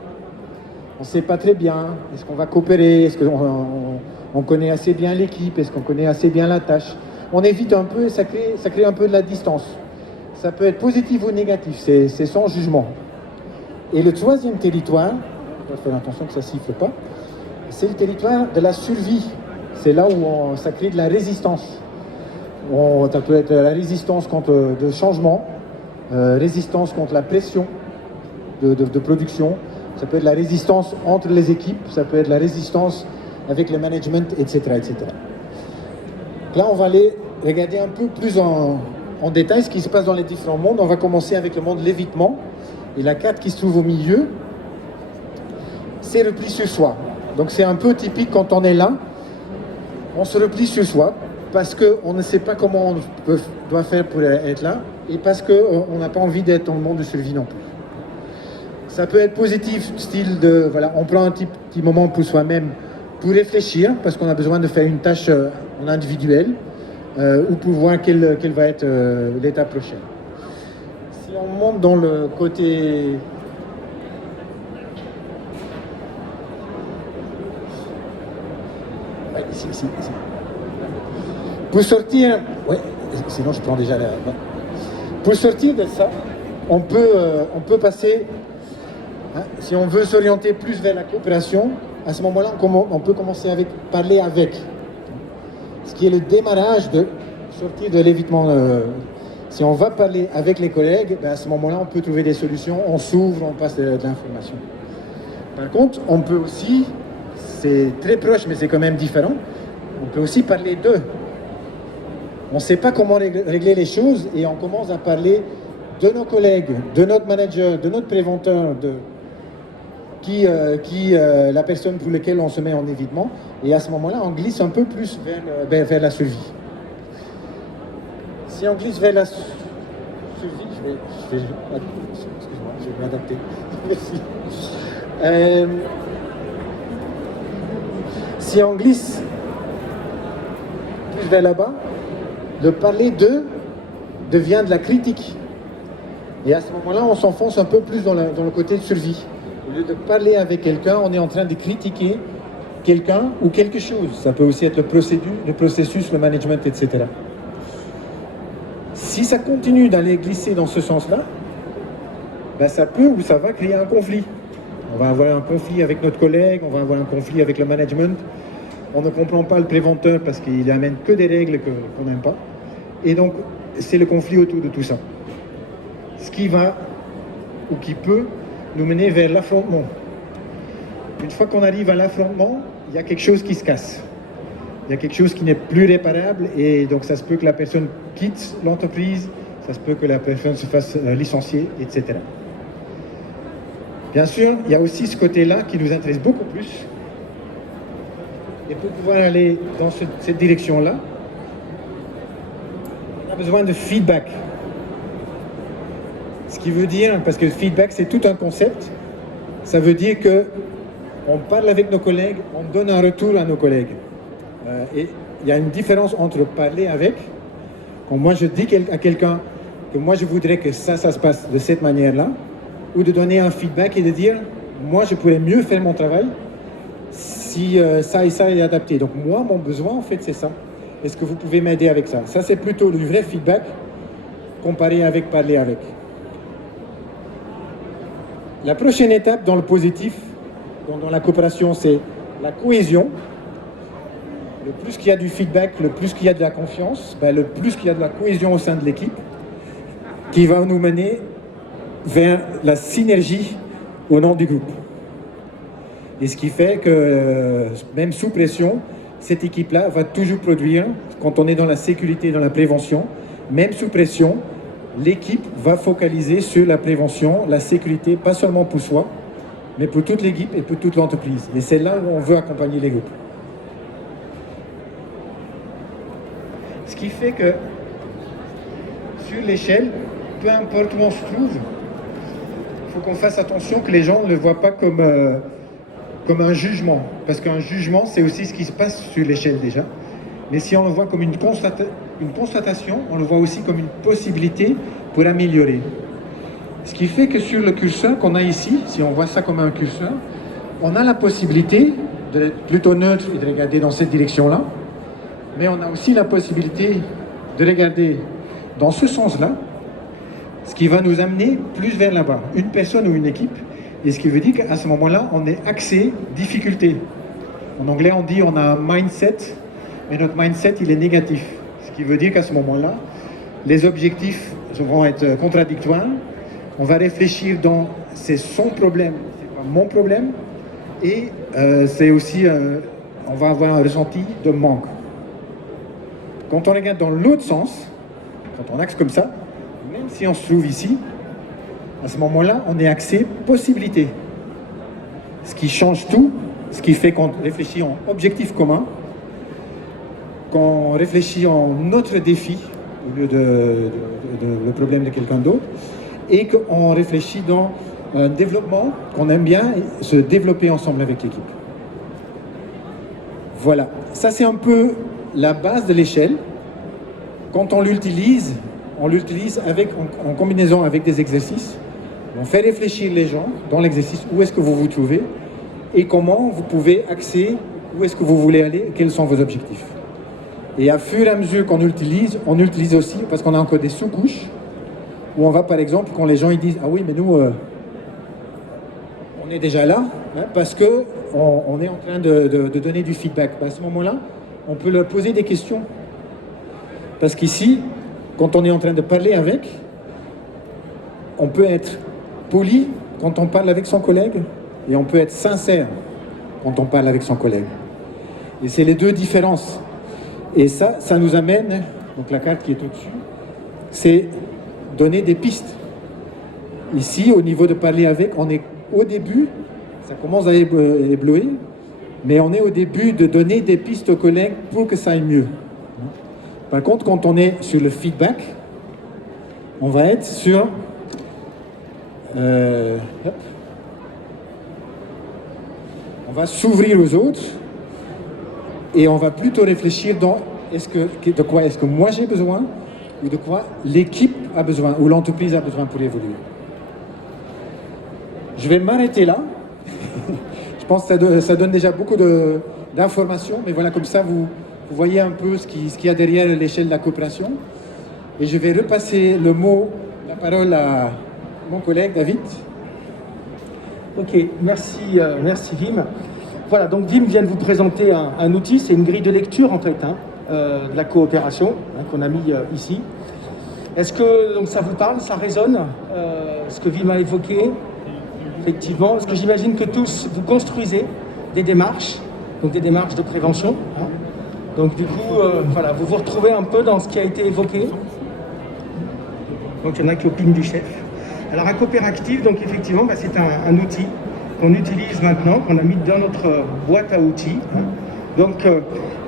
On ne sait pas très bien, est-ce qu'on va coopérer, est-ce qu'on connaît assez bien l'équipe, est-ce qu'on connaît assez bien la tâche. On évite un peu et ça crée un peu de la distance. Ça peut être positif ou négatif, c'est sans jugement. Et le 3e territoire, on va faire attention que ça ne siffle pas, c'est le territoire de la survie. C'est là où ça crée de la résistance. Ça peut être la résistance contre le changement, résistance contre la pression de production, ça peut être la résistance entre les équipes, ça peut être la résistance avec le management, etc. etc. Là, on va aller regarder un peu plus en détail ce qui se passe dans les différents mondes. On va commencer avec le monde de l'évitement. Et la carte qui se trouve au milieu, c'est repli sur soi. Donc c'est un peu typique quand on est là, on se replie sur soi parce qu'on ne sait pas comment on doit faire pour être là et parce qu'on n'a pas envie d'être dans le monde de survie non plus. Ça peut être positif, style de, voilà, on prend un petit moment pour soi-même pour réfléchir parce qu'on a besoin de faire une tâche en individuel ou pour voir quelle va être l'étape prochaine. Si on monte dans le côté... Ouais, ici. Pour sortir... Ouais, sinon je prends déjà la... Pour sortir de ça, on peut passer... Hein, si on veut s'orienter plus vers la coopération, à ce moment-là, on peut commencer avec parler avec. Ce qui est le démarrage de sortir de l'évitement... Si on va parler avec les collègues, à ce moment-là, on peut trouver des solutions, on s'ouvre, on passe de l'information. Par contre, on peut aussi, c'est très proche, mais c'est quand même différent, on peut aussi parler d'eux. On ne sait pas comment régler les choses et on commence à parler de nos collègues, de notre manager, de notre préventeur, la personne pour laquelle on se met en évitement. Et à ce moment-là, on glisse un peu plus vers la survie. Si on glisse vers la survie, excusez-moi, je vais m'adapter. Si on glisse plus vers là-bas, le parler d'eux devient de la critique. Et à ce moment-là, on s'enfonce un peu plus dans le côté de survie. Au lieu de parler avec quelqu'un, on est en train de critiquer quelqu'un ou quelque chose. Ça peut aussi être le processus, le management, etc. Si ça continue d'aller glisser dans ce sens-là, ben ça peut ou ça va créer un conflit. On va avoir un conflit avec notre collègue, on va avoir un conflit avec le management. On ne comprend pas le préventeur parce qu'il amène que des règles qu'on n'aime pas. Et donc, c'est le conflit autour de tout ça. Ce qui va ou qui peut nous mener vers l'affrontement. Une fois qu'on arrive à l'affrontement, il y a quelque chose qui se casse. Il y a quelque chose qui n'est plus réparable et donc ça se peut que la personne quitte l'entreprise, ça se peut que la personne se fasse licencier, etc. Bien sûr, il y a aussi ce côté-là qui nous intéresse beaucoup plus. Et pour pouvoir aller dans cette direction-là, on a besoin de feedback. Ce qui veut dire, parce que le feedback c'est tout un concept, ça veut dire que on parle avec nos collègues, on donne un retour à nos collègues. Et il y a une différence entre parler avec, quand moi je dis à quelqu'un que moi je voudrais que ça se passe de cette manière-là, ou de donner un feedback et de dire, moi je pourrais mieux faire mon travail si ça et ça est adapté. Donc moi, mon besoin en fait c'est ça. Est-ce que vous pouvez m'aider avec ça? Ça c'est plutôt le vrai feedback comparé avec parler avec. La prochaine étape dans le positif, dans la coopération, c'est la cohésion. Le plus qu'il y a du feedback, le plus qu'il y a de la confiance, le plus qu'il y a de la cohésion au sein de l'équipe, qui va nous mener vers la synergie au nom du groupe. Et ce qui fait que, même sous pression, cette équipe-là va toujours produire, quand on est dans la sécurité, dans la prévention, même sous pression, l'équipe va focaliser sur la prévention, la sécurité, pas seulement pour soi, mais pour toute l'équipe et pour toute l'entreprise. Et c'est là où on veut accompagner les groupes. Ce qui fait que, sur l'échelle, peu importe où on se trouve, il faut qu'on fasse attention que les gens ne le voient pas comme un jugement. Parce qu'un jugement, c'est aussi ce qui se passe sur l'échelle déjà. Mais si on le voit comme une constatation, on le voit aussi comme une possibilité pour améliorer. Ce qui fait que sur le curseur qu'on a ici, si on voit ça comme un curseur, on a la possibilité d'être plutôt neutre et de regarder dans cette direction-là. Mais on a aussi la possibilité de regarder dans ce sens-là, ce qui va nous amener plus vers là-bas, une personne ou une équipe. Et ce qui veut dire qu'à ce moment-là, on est axé difficulté. En anglais, on dit on a un mindset, mais notre mindset, il est négatif. Ce qui veut dire qu'à ce moment-là, les objectifs vont être contradictoires. On va réfléchir dans c'est son problème, c'est pas mon problème. Et c'est aussi, on va avoir un ressenti de manque. Quand on regarde dans l'autre sens, quand on axe comme ça, même si on se trouve ici, à ce moment-là, on est axé possibilité. Ce qui change tout, ce qui fait qu'on réfléchit en objectif commun, qu'on réfléchit en notre défi, au lieu de le problème de quelqu'un d'autre, et qu'on réfléchit dans un développement qu'on aime bien, et se développer ensemble avec l'équipe. Voilà, ça c'est un peu la base de l'échelle. Quand on l'utilise en combinaison avec des exercices. On fait réfléchir les gens dans l'exercice, où est-ce que vous vous trouvez et comment vous pouvez axer, où est-ce que vous voulez aller, quels sont vos objectifs. Et à fur et à mesure qu'on utilise, on utilise aussi, parce qu'on a encore des sous-couches, où on va par exemple, quand les gens ils disent « Ah oui, mais nous, on est déjà là, hein, parce qu'on est en train de donner du feedback. » À ce moment-là, on peut leur poser des questions. Parce qu'ici, quand on est en train de parler avec, on peut être poli quand on parle avec son collègue et on peut être sincère quand on parle avec son collègue. Et c'est les deux différences. Et ça nous amène, donc la carte qui est au-dessus, c'est donner des pistes. Ici, au niveau de parler avec, on est au début, Ça commence à éblouir, mais on est au début de donner des pistes aux collègues pour que ça aille mieux. Par contre, quand on est sur le feedback, on va être sur... on va s'ouvrir aux autres et on va plutôt réfléchir dans de quoi est-ce que moi j'ai besoin ou de quoi l'équipe a besoin ou l'entreprise a besoin pour évoluer. Je vais m'arrêter là. Je pense que ça donne déjà beaucoup d'informations, mais voilà, comme ça vous voyez un peu ce qu'il y a derrière l'échelle de la coopération. Et je vais repasser la parole à mon collègue David. Ok, merci Wim. Voilà, donc Wim vient de vous présenter un outil, c'est une grille de lecture en fait, de la coopération qu'on a mis ici. Est-ce que donc, ça vous parle, ça résonne, ce que Wim a évoqué? Effectivement, est-ce que j'imagine que tous vous construisez des démarches, donc des démarches de prévention, donc du coup, voilà, vous vous retrouvez un peu dans ce qui a été évoqué. Donc il y en a qui opinent du chef. Alors un coopéractif, donc effectivement, c'est un outil qu'on utilise maintenant, qu'on a mis dans notre boîte à outils. Donc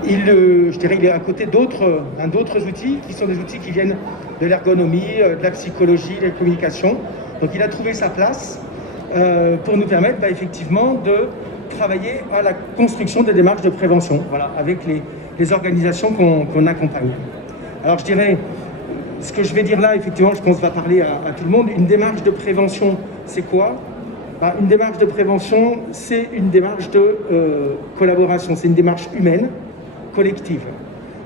je dirais il est à côté d'autres outils qui sont des outils qui viennent de l'ergonomie, de la psychologie, de la communication. Donc il a trouvé sa place pour nous permettre effectivement de travailler à la construction des démarches de prévention, voilà, avec les organisations qu'on accompagne. Alors je dirais, ce que je vais dire là, effectivement, je pense va parler à tout le monde. Une démarche de prévention, c'est quoi? Une démarche de prévention, c'est une démarche de collaboration, c'est une démarche humaine, collective.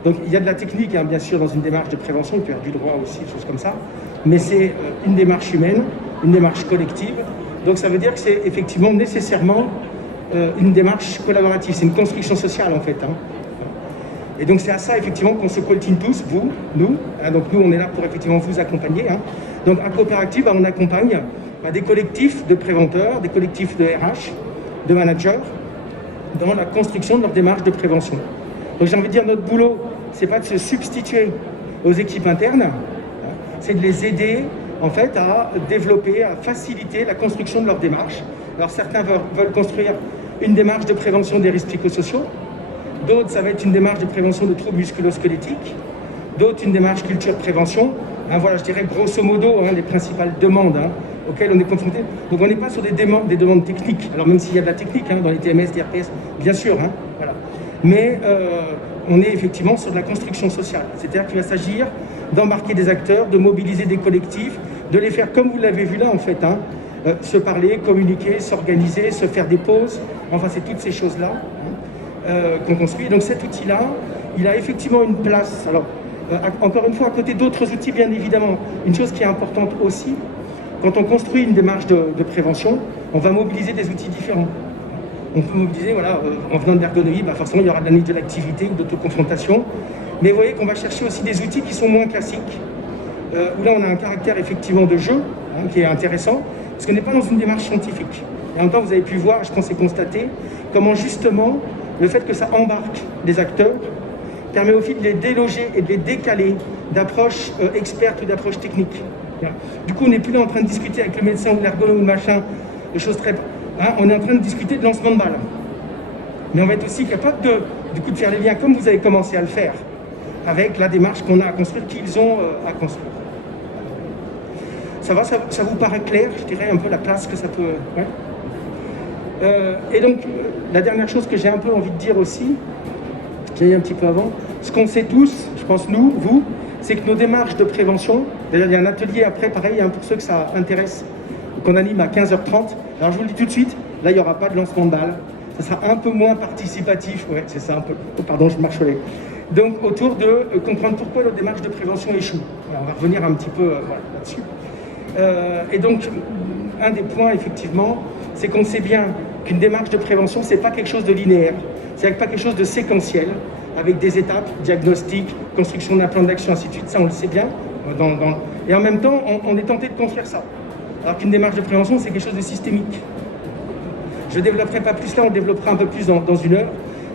Donc il y a de la technique, bien sûr, dans une démarche de prévention, il peut y avoir du droit aussi, des choses comme ça, mais c'est une démarche humaine, une démarche collective. Donc ça veut dire que c'est effectivement nécessairement une démarche collaborative, c'est une construction sociale en fait. Et donc c'est à ça effectivement qu'on se coltine tous, vous, nous. Donc nous on est là pour effectivement vous accompagner. Donc à Coopéractive, on accompagne des collectifs de préventeurs, des collectifs de RH, de managers, dans la construction de leur démarche de prévention. Donc j'ai envie de dire, notre boulot, c'est pas de se substituer aux équipes internes, c'est de les aider en fait à développer, à faciliter la construction de leur démarche. Alors certains veulent construire une démarche de prévention des risques psychosociaux, d'autres ça va être une démarche de prévention de troubles musculo-squelettiques, d'autres une démarche culture-prévention. Voilà, je dirais grosso modo les principales demandes auxquelles on est confronté. Donc on n'est pas sur des demandes techniques, alors même s'il y a de la technique dans les TMS, les RPS, bien sûr, voilà. Mais on est effectivement sur de la construction sociale, c'est-à-dire qu'il va s'agir d'embarquer des acteurs, de mobiliser des collectifs, de les faire comme vous l'avez vu là en fait, se parler, communiquer, s'organiser, se faire des pauses, enfin c'est toutes ces choses-là qu'on construit. Donc cet outil-là, il a effectivement une place, alors encore une fois à côté d'autres outils bien évidemment. Une chose qui est importante aussi, quand on construit une démarche de prévention, on va mobiliser des outils différents. On peut mobiliser, voilà, en venant de l'ergonomie, forcément il y aura de l'analyse de l'activité ou d'autoconfrontation, mais vous voyez qu'on va chercher aussi des outils qui sont moins classiques, où là on a un caractère effectivement de jeu, qui est intéressant, parce qu'on n'est pas dans une démarche scientifique. Et en même temps vous avez pu voir, je pense et constater, comment justement le fait que ça embarque les acteurs permet aussi de les déloger et de les décaler d'approches expertes ou d'approches techniques. Du coup on n'est plus là en train de discuter avec le médecin ou l'ergonome ou machin, de choses très... on est en train de discuter de lancement de balles. Mais on va être aussi capable de faire les liens comme vous avez commencé à le faire, avec la démarche qu'on a à construire, qu'ils ont à construire. Ça va, ça vous paraît clair, je dirais, un peu la place que ça peut... Ouais. Et donc, la dernière chose que j'ai un peu envie de dire aussi, j'ai dit un petit peu avant, ce qu'on sait tous, je pense nous, vous, c'est que nos démarches de prévention, d'ailleurs il y a un atelier après, pareil, pour ceux que ça intéresse, qu'on anime à 15h30, alors je vous le dis tout de suite, là il n'y aura pas de lancement de balles, ça sera un peu moins participatif, ouais, c'est ça un peu, oh, pardon, je marche au lait. Donc autour de comprendre pourquoi nos démarches de prévention échouent. Alors, on va revenir un petit peu voilà, là-dessus. Et donc, un des points, effectivement, c'est qu'on sait bien qu'une démarche de prévention, c'est pas quelque chose de linéaire, c'est pas quelque chose de séquentiel, avec des étapes, diagnostic, construction d'un plan d'action, ainsi de suite, ça on le sait bien. Et en même temps, on est tenté de construire ça. Alors qu'une démarche de prévention, c'est quelque chose de systémique. Je ne développerai pas plus là, on développera un peu plus dans une heure.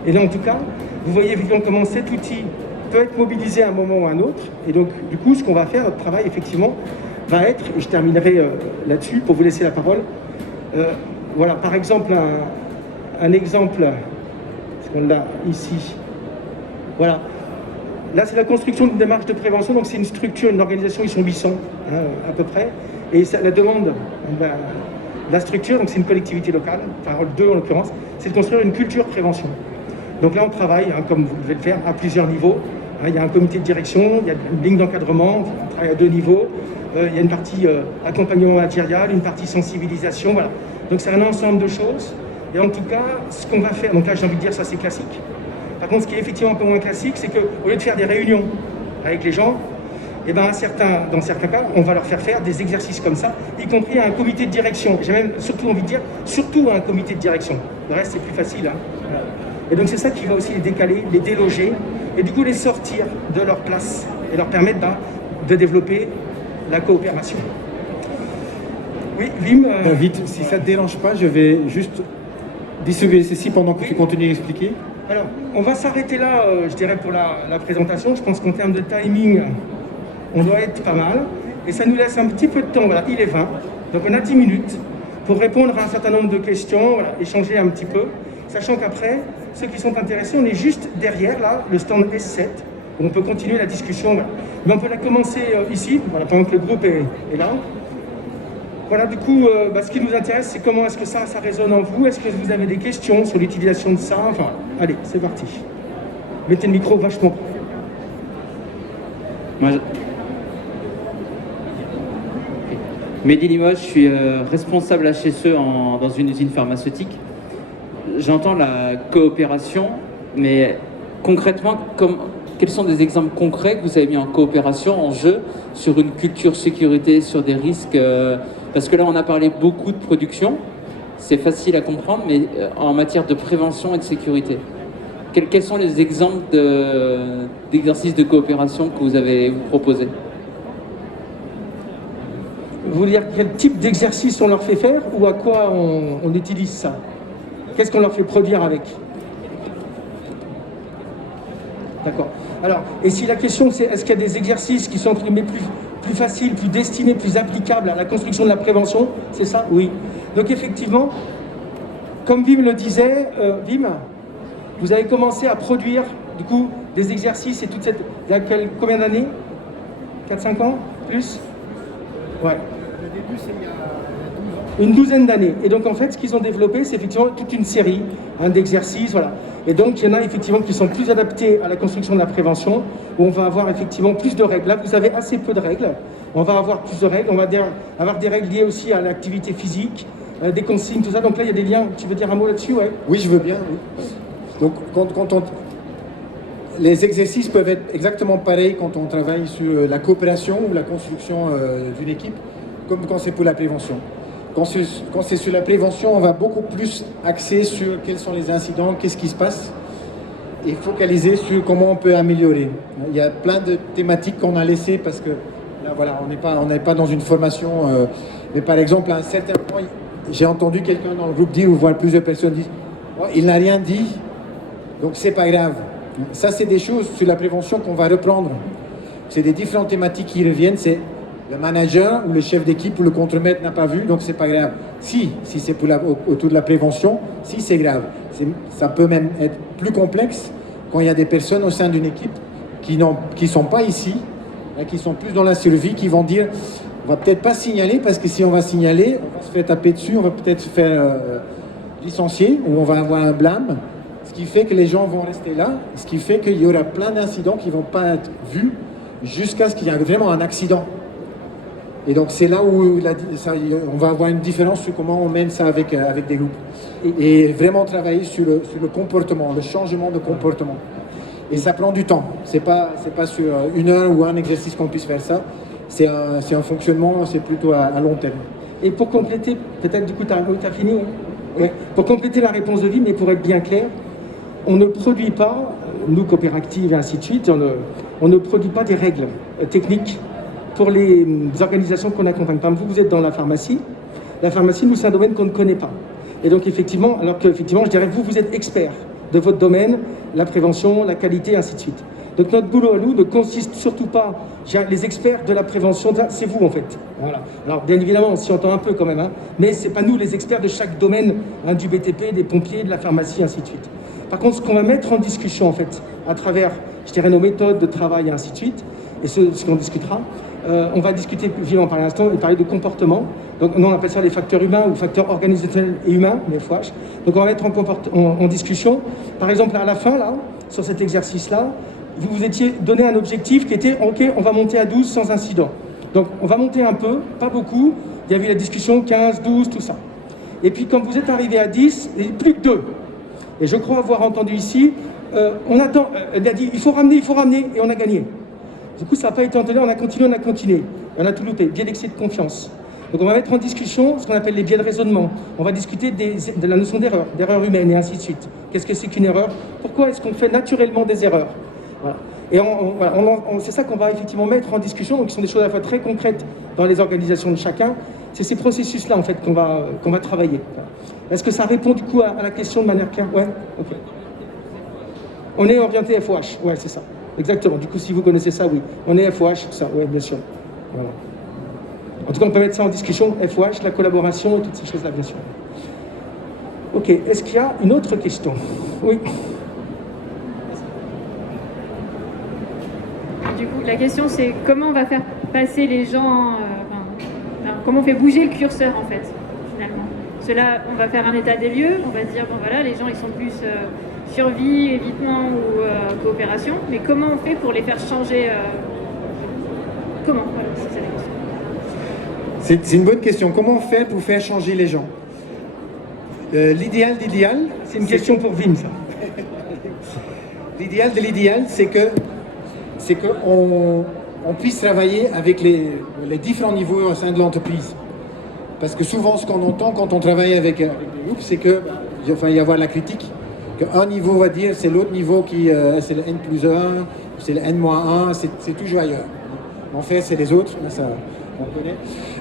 Et là, en tout cas, vous voyez évidemment comment cet outil peut être mobilisé à un moment ou à un autre. Et donc, du coup, ce qu'on va faire, notre travail, effectivement, va être, et je terminerai là-dessus pour vous laisser la parole, voilà, par exemple, un exemple, ce qu'on a ici. Voilà. Là, c'est la construction d'une démarche de prévention, donc c'est une structure, une organisation, ils sont 800 hein, à peu près. Et ça, la demande de la structure, donc c'est une collectivité locale, enfin deux en l'occurrence, c'est de construire une culture prévention. Donc là, on travaille, hein, comme vous devez le faire, à plusieurs niveaux. Hein, il y a un comité de direction, il y a une ligne d'encadrement, on travaille à 2 niveaux. Il y a une partie accompagnement managérial, une partie sensibilisation, voilà. Donc c'est un ensemble de choses. Et en tout cas, ce qu'on va faire, donc là j'ai envie de dire ça c'est classique. Par contre, ce qui est effectivement un peu moins classique, c'est qu'au lieu de faire des réunions avec les gens, et ben dans certains cas, on va leur faire des exercices comme ça, y compris à un comité de direction. J'ai même surtout envie de dire, surtout à un comité de direction. Le reste, c'est plus facile. Hein. Voilà. Et donc, c'est ça qui va aussi les décaler, les déloger, et du coup, les sortir de leur place et leur permettre de développer la coopération. Oui, Wim Vite, si ça ne te dérange pas, je vais juste distribuer ceci pendant que tu continues à expliquer. Alors, on va s'arrêter là, je dirais, pour la présentation. Je pense qu'en termes de timing, on doit être pas mal. Et ça nous laisse un petit peu de temps. Voilà, il est 20. Donc, on a 10 minutes pour répondre à un certain nombre de questions, voilà, échanger un petit peu. Sachant qu'après, ceux qui sont intéressés, on est juste derrière, là, le stand S7, où on peut continuer la discussion. Voilà. Mais on peut la commencer ici, voilà, pendant que le groupe est là. Voilà, du coup, ce qui nous intéresse, c'est comment est-ce que ça résonne en vous. Est-ce que vous avez des questions sur l'utilisation de ça? Enfin, allez, c'est parti. Mettez le micro vachement. Moi, Mehdi Limoges, je suis responsable HSE dans une usine pharmaceutique. J'entends la coopération, mais concrètement, quels sont des exemples concrets que vous avez mis en coopération, en jeu, sur une culture sécurité, sur des risques parce que là, on a parlé beaucoup de production, c'est facile à comprendre, mais en matière de prévention et de sécurité. Quels sont les exemples d'exercices de coopération que vous avez proposés? Vous voulez dire quel type d'exercice on leur fait faire ou à quoi on utilise ça? Qu'est-ce qu'on leur fait produire avec? D'accord. Alors, et si la question c'est est-ce qu'il y a des exercices qui sont entre guillemets plus faciles, plus destinés, plus applicables à la construction de la prévention? C'est ça? Oui. Donc effectivement, comme Wim le disait, Wim, vous avez commencé à produire du coup des exercices et toute cette... Il y a combien d'années? 4-5 ans? Plus? Ouais. Le début c'est il y a 12 ans. Une douzaine d'années. Et donc en fait, ce qu'ils ont développé, c'est effectivement toute une série d'exercices, voilà. Et donc il y en a effectivement qui sont plus adaptés à la construction de la prévention, où on va avoir effectivement plus de règles. Là, vous avez assez peu de règles. On va avoir plus de règles. On va avoir des règles liées aussi à l'activité physique, des consignes, tout ça. Donc là, il y a des liens. Tu veux dire un mot là-dessus? Ouais. Oui, je veux bien. Oui. Donc les exercices peuvent être exactement pareils quand on travaille sur la coopération ou la construction d'une équipe, comme quand c'est pour la prévention. Quand c'est sur la prévention, on va beaucoup plus axer sur quels sont les incidents, qu'est-ce qui se passe, et focaliser sur comment on peut améliorer. Il y a plein de thématiques qu'on a laissées parce que là, voilà, on n'est pas dans une formation. Mais par exemple, à un certain point, j'ai entendu quelqu'un dans le groupe dire, ou voir plusieurs personnes dire, oh, il n'a rien dit, donc c'est pas grave. Ça, c'est des choses sur la prévention qu'on va reprendre. C'est des différentes thématiques qui reviennent. C'est le manager ou le chef d'équipe ou le contremaître n'a pas vu, donc c'est pas grave. Si c'est autour de la prévention, si c'est grave. Ça peut même être plus complexe quand il y a des personnes au sein d'une équipe qui sont pas ici, qui sont plus dans la survie, qui vont dire on va peut-être pas signaler parce que si on va signaler, on va se faire taper dessus, on va peut-être se faire licencier ou on va avoir un blâme. Ce qui fait que les gens vont rester là, ce qui fait qu'il y aura plein d'incidents qui ne vont pas être vus jusqu'à ce qu'il y ait vraiment un accident. Et donc c'est là où on va avoir une différence sur comment on mène ça avec des groupes. Et vraiment travailler sur le comportement, le changement de comportement. Et ça prend du temps. C'est pas sur 1 heure ou un exercice qu'on puisse faire ça. C'est un fonctionnement, c'est plutôt à long terme. Et pour compléter, peut-être du coup tu as fini, hein? Oui. Pour compléter la réponse de Wim, mais pour être bien clair, on ne produit pas, nous Coopéractive et ainsi de suite, on ne produit pas des règles techniques pour les organisations qu'on accompagne. Par exemple, vous êtes dans la pharmacie. La pharmacie, nous, c'est un domaine qu'on ne connaît pas. Et donc, effectivement, alors qu'effectivement, je dirais, vous êtes expert de votre domaine la prévention, la qualité, ainsi de suite. Donc notre boulot à nous ne consiste surtout pas, les experts de la prévention, c'est vous en fait. Voilà. Alors bien évidemment, on s'y entend un peu quand même, hein, mais c'est pas nous les experts de chaque domaine, hein, du BTP, des pompiers, de la pharmacie, ainsi de suite. Par contre, ce qu'on va mettre en discussion en fait, à travers, je dirais, nos méthodes de travail et ainsi de suite, et ce qu'on discutera, on va discuter, vivant par l'instant, et parler de comportement. Donc nous on appelle ça les facteurs humains ou facteurs organisationnels et humains, les FOH. Donc on va mettre en discussion, par exemple à la fin, là, sur cet exercice-là, vous vous étiez donné un objectif qui était, ok, on va monter à 12 sans incident. Donc on va monter un peu, pas beaucoup, il y a eu la discussion 15, 12, tout ça. Et puis quand vous êtes arrivé à 10, il n'y a plus que 2. Et je crois avoir entendu ici, on attend, elle a dit, il faut ramener, et on a gagné. Du coup, ça n'a pas été entendu, on a continué. Et on a tout loupé, biais d'excès de confiance. Donc on va mettre en discussion ce qu'on appelle les biais de raisonnement. On va discuter de la notion d'erreur humaine et ainsi de suite. Qu'est-ce que c'est qu'une erreur? Pourquoi est-ce qu'on fait naturellement des erreurs? Voilà. Et c'est ça qu'on va effectivement mettre en discussion, donc qui sont des choses à la fois très concrètes dans les organisations de chacun. C'est ces processus-là en fait qu'on va travailler. Est-ce que ça répond du coup à la question de manière claire? Ouais, ok. On est orienté FOH, ouais, c'est ça. Exactement. Du coup, si vous connaissez ça, oui. On est FOH, tout ça, oui, bien sûr. Voilà. En tout cas, on peut mettre ça en discussion, FOH, la collaboration et toutes ces choses-là, bien sûr. Ok, est-ce qu'il y a une autre question? Oui. Du coup, la question c'est comment on va faire passer les gens, comment on fait bouger le curseur en fait, finalement. Cela, on va faire un état des lieux, on va dire, bon voilà, les gens ils sont plus survie, évitement ou coopération, mais comment on fait pour les faire changer Comment voilà, c'est ça la question. C'est une bonne question. Comment faire pour faire changer les gens? L'idéal, c'est une question pour Vin, ça. L'idéal de l'idéal, c'est qu'on puisse travailler avec les différents niveaux au sein de l'entreprise. Parce que souvent, ce qu'on entend quand on travaille avec des groupes, c'est qu'il va y avoir la critique. Qu'un niveau va dire, c'est l'autre niveau qui c'est le N+1, c'est le N-1, c'est toujours ailleurs. En fait, c'est les autres, ça, on connaît.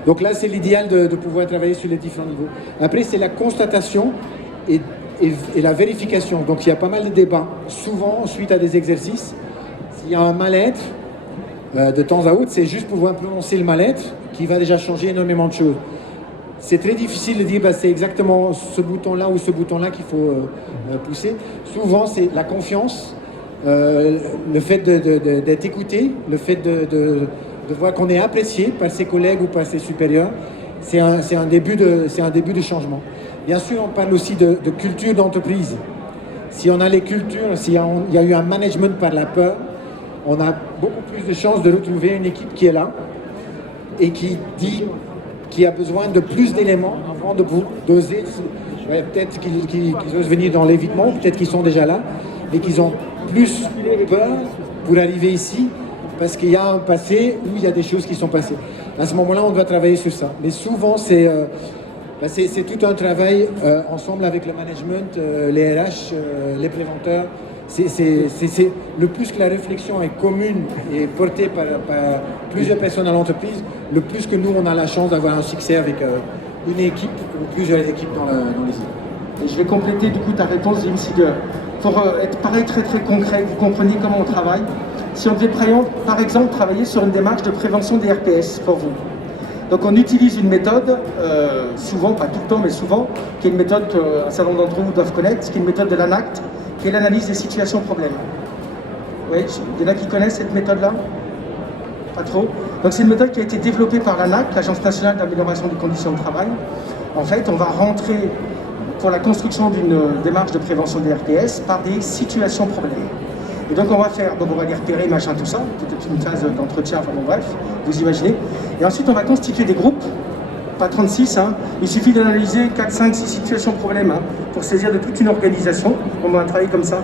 Donc là, c'est l'idéal de pouvoir travailler sur les différents niveaux. Après, c'est la constatation et la vérification. Donc, il y a pas mal de débats. Souvent, suite à des exercices, s'il y a un mal-être, de temps à autre, c'est juste pouvoir prononcer le mal-être qui va déjà changer énormément de choses. C'est très difficile de dire c'est exactement ce bouton-là ou ce bouton-là qu'il faut pousser. Souvent, c'est la confiance, le fait d'être écouté, le fait de voir qu'on est apprécié par ses collègues ou par ses supérieurs. C'est un début de changement. Bien sûr, on parle aussi de culture d'entreprise. Si on a les cultures, s'il y a eu un management par la peur, on a beaucoup plus de chances de retrouver une équipe qui est là et qui a besoin de plus d'éléments avant d'oser. Ouais, peut-être qu'ils osent venir dans l'évitement, peut-être qu'ils sont déjà là, mais qu'ils ont plus peur pour arriver ici parce qu'il y a un passé où il y a des choses qui sont passées. À ce moment-là, on doit travailler sur ça. Mais souvent, c'est tout un travail ensemble avec le management, les RH, les préventeurs. Le plus que la réflexion est commune et portée par plusieurs personnes à l'entreprise, le plus que nous, on a la chance d'avoir un succès avec une équipe ou plusieurs équipes dans les îles. Et je vais compléter du coup ta réponse, Jim, pour être pareil très très concret, vous compreniez comment on travaille. Si on devait par exemple travailler sur une démarche de prévention des RPS pour vous. Donc on utilise une méthode, souvent, pas tout le temps, mais souvent, qui est une méthode qu'un certain nombre d'entre vous doivent connaître, qui est une méthode de l'ANACT, qui est l'analyse des situations problèmes. Oui, il y en a qui connaissent cette méthode-là? Pas trop. Donc c'est une méthode qui a été développée par l'ANACT, l'Agence nationale d'amélioration des conditions de travail. En fait, on va rentrer pour la construction d'une démarche de prévention des RPS par des situations problèmes. Et donc on va les repérer, machin, tout ça, peut-être une phase d'entretien, enfin bon bref, vous imaginez. Et ensuite on va constituer des groupes, pas 36, hein. Il suffit d'analyser 4, 5, 6 situations problèmes pour saisir de toute une organisation. On va travailler comme ça,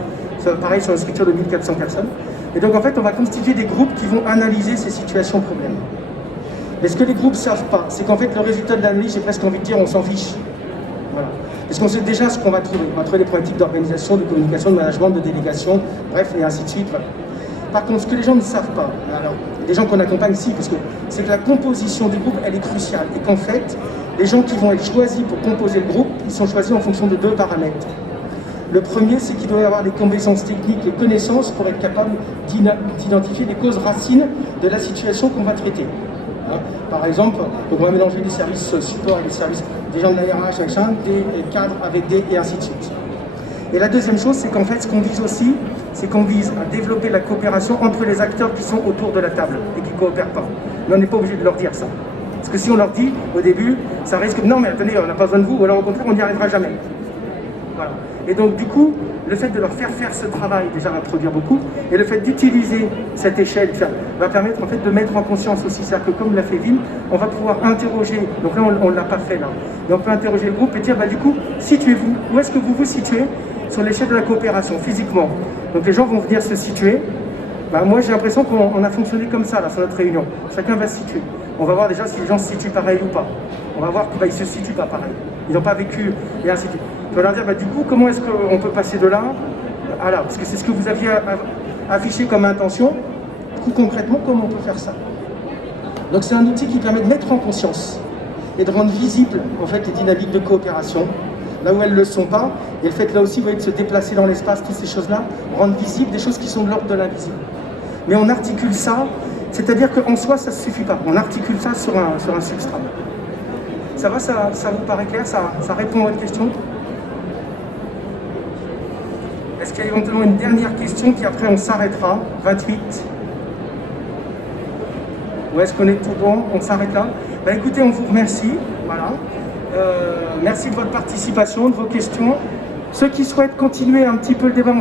pareil sur une structure de 1400 personnes. Et donc en fait on va constituer des groupes qui vont analyser ces situations problèmes. Mais ce que les groupes ne savent pas, c'est qu'en fait le résultat de l'analyse, j'ai presque envie de dire, on s'en fiche. Voilà. Parce qu'on sait déjà ce qu'on va trouver. On va trouver des problématiques d'organisation, de communication, de management, de délégation, bref, et ainsi de suite. Voilà. Par contre, ce que les gens ne savent pas, alors, les gens qu'on accompagne ici, parce que c'est que la composition du groupe, elle est cruciale. Et qu'en fait, les gens qui vont être choisis pour composer le groupe, ils sont choisis en fonction de 2 paramètres. Le premier, c'est qu'il doit y avoir les compétences techniques, les connaissances pour être capable d'identifier les causes racines de la situation qu'on va traiter. Hein. Par exemple, on va mélanger des services support et des services des gens de la RH, machin, des cadres avec des et ainsi de suite. Et la deuxième chose, c'est qu'en fait, ce qu'on vise aussi, c'est qu'on vise à développer la coopération entre les acteurs qui sont autour de la table et qui ne coopèrent pas. Mais on n'est pas obligé de leur dire ça. Parce que si on leur dit au début, ça risque de non mais attendez, on n'a pas besoin de vous, ou alors au contraire, on n'y arrivera jamais. Voilà. Et donc du coup, le fait de leur faire ce travail déjà va produire beaucoup, et le fait d'utiliser cette échelle va permettre en fait de mettre en conscience aussi, c'est-à-dire que comme l'a fait Vin, on va pouvoir interroger, donc là on ne l'a pas fait là, mais on peut interroger le groupe et dire bah du coup, situez-vous, où est-ce que vous vous situez sur l'échelle de la coopération, physiquement. Donc les gens vont venir se situer. Bah, moi j'ai l'impression qu'on a fonctionné comme ça là sur notre réunion. Chacun va se situer. On va voir déjà si les gens se situent pareil ou pas. On va voir qu'ils ne se situent pas pareil. Ils n'ont pas vécu et ainsi de suite. On va leur dire bah, du coup comment est-ce qu'on peut passer de là à là, parce que c'est ce que vous aviez affiché comme intention. Du coup concrètement comment on peut faire ça. Donc c'est un outil qui permet de mettre en conscience et de rendre visible en fait les dynamiques de coopération. Là où elles ne le sont pas, et le fait là aussi, vous voyez, de se déplacer dans l'espace, toutes ces choses-là, rendent visibles des choses qui sont de l'ordre de l'invisible. Mais on articule ça, c'est-à-dire qu'en soi, ça ne suffit pas. On articule ça sur un substrat. Ça va, ça vous paraît clair, ça répond à votre question? Est-ce qu'il y a éventuellement une dernière question, puis après on s'arrêtera? 28. Ou est-ce qu'on est tout bon? On s'arrête là? Bah écoutez, on vous remercie. Voilà. Merci de votre participation, de vos questions. Ceux qui souhaitent continuer un petit peu le débat, on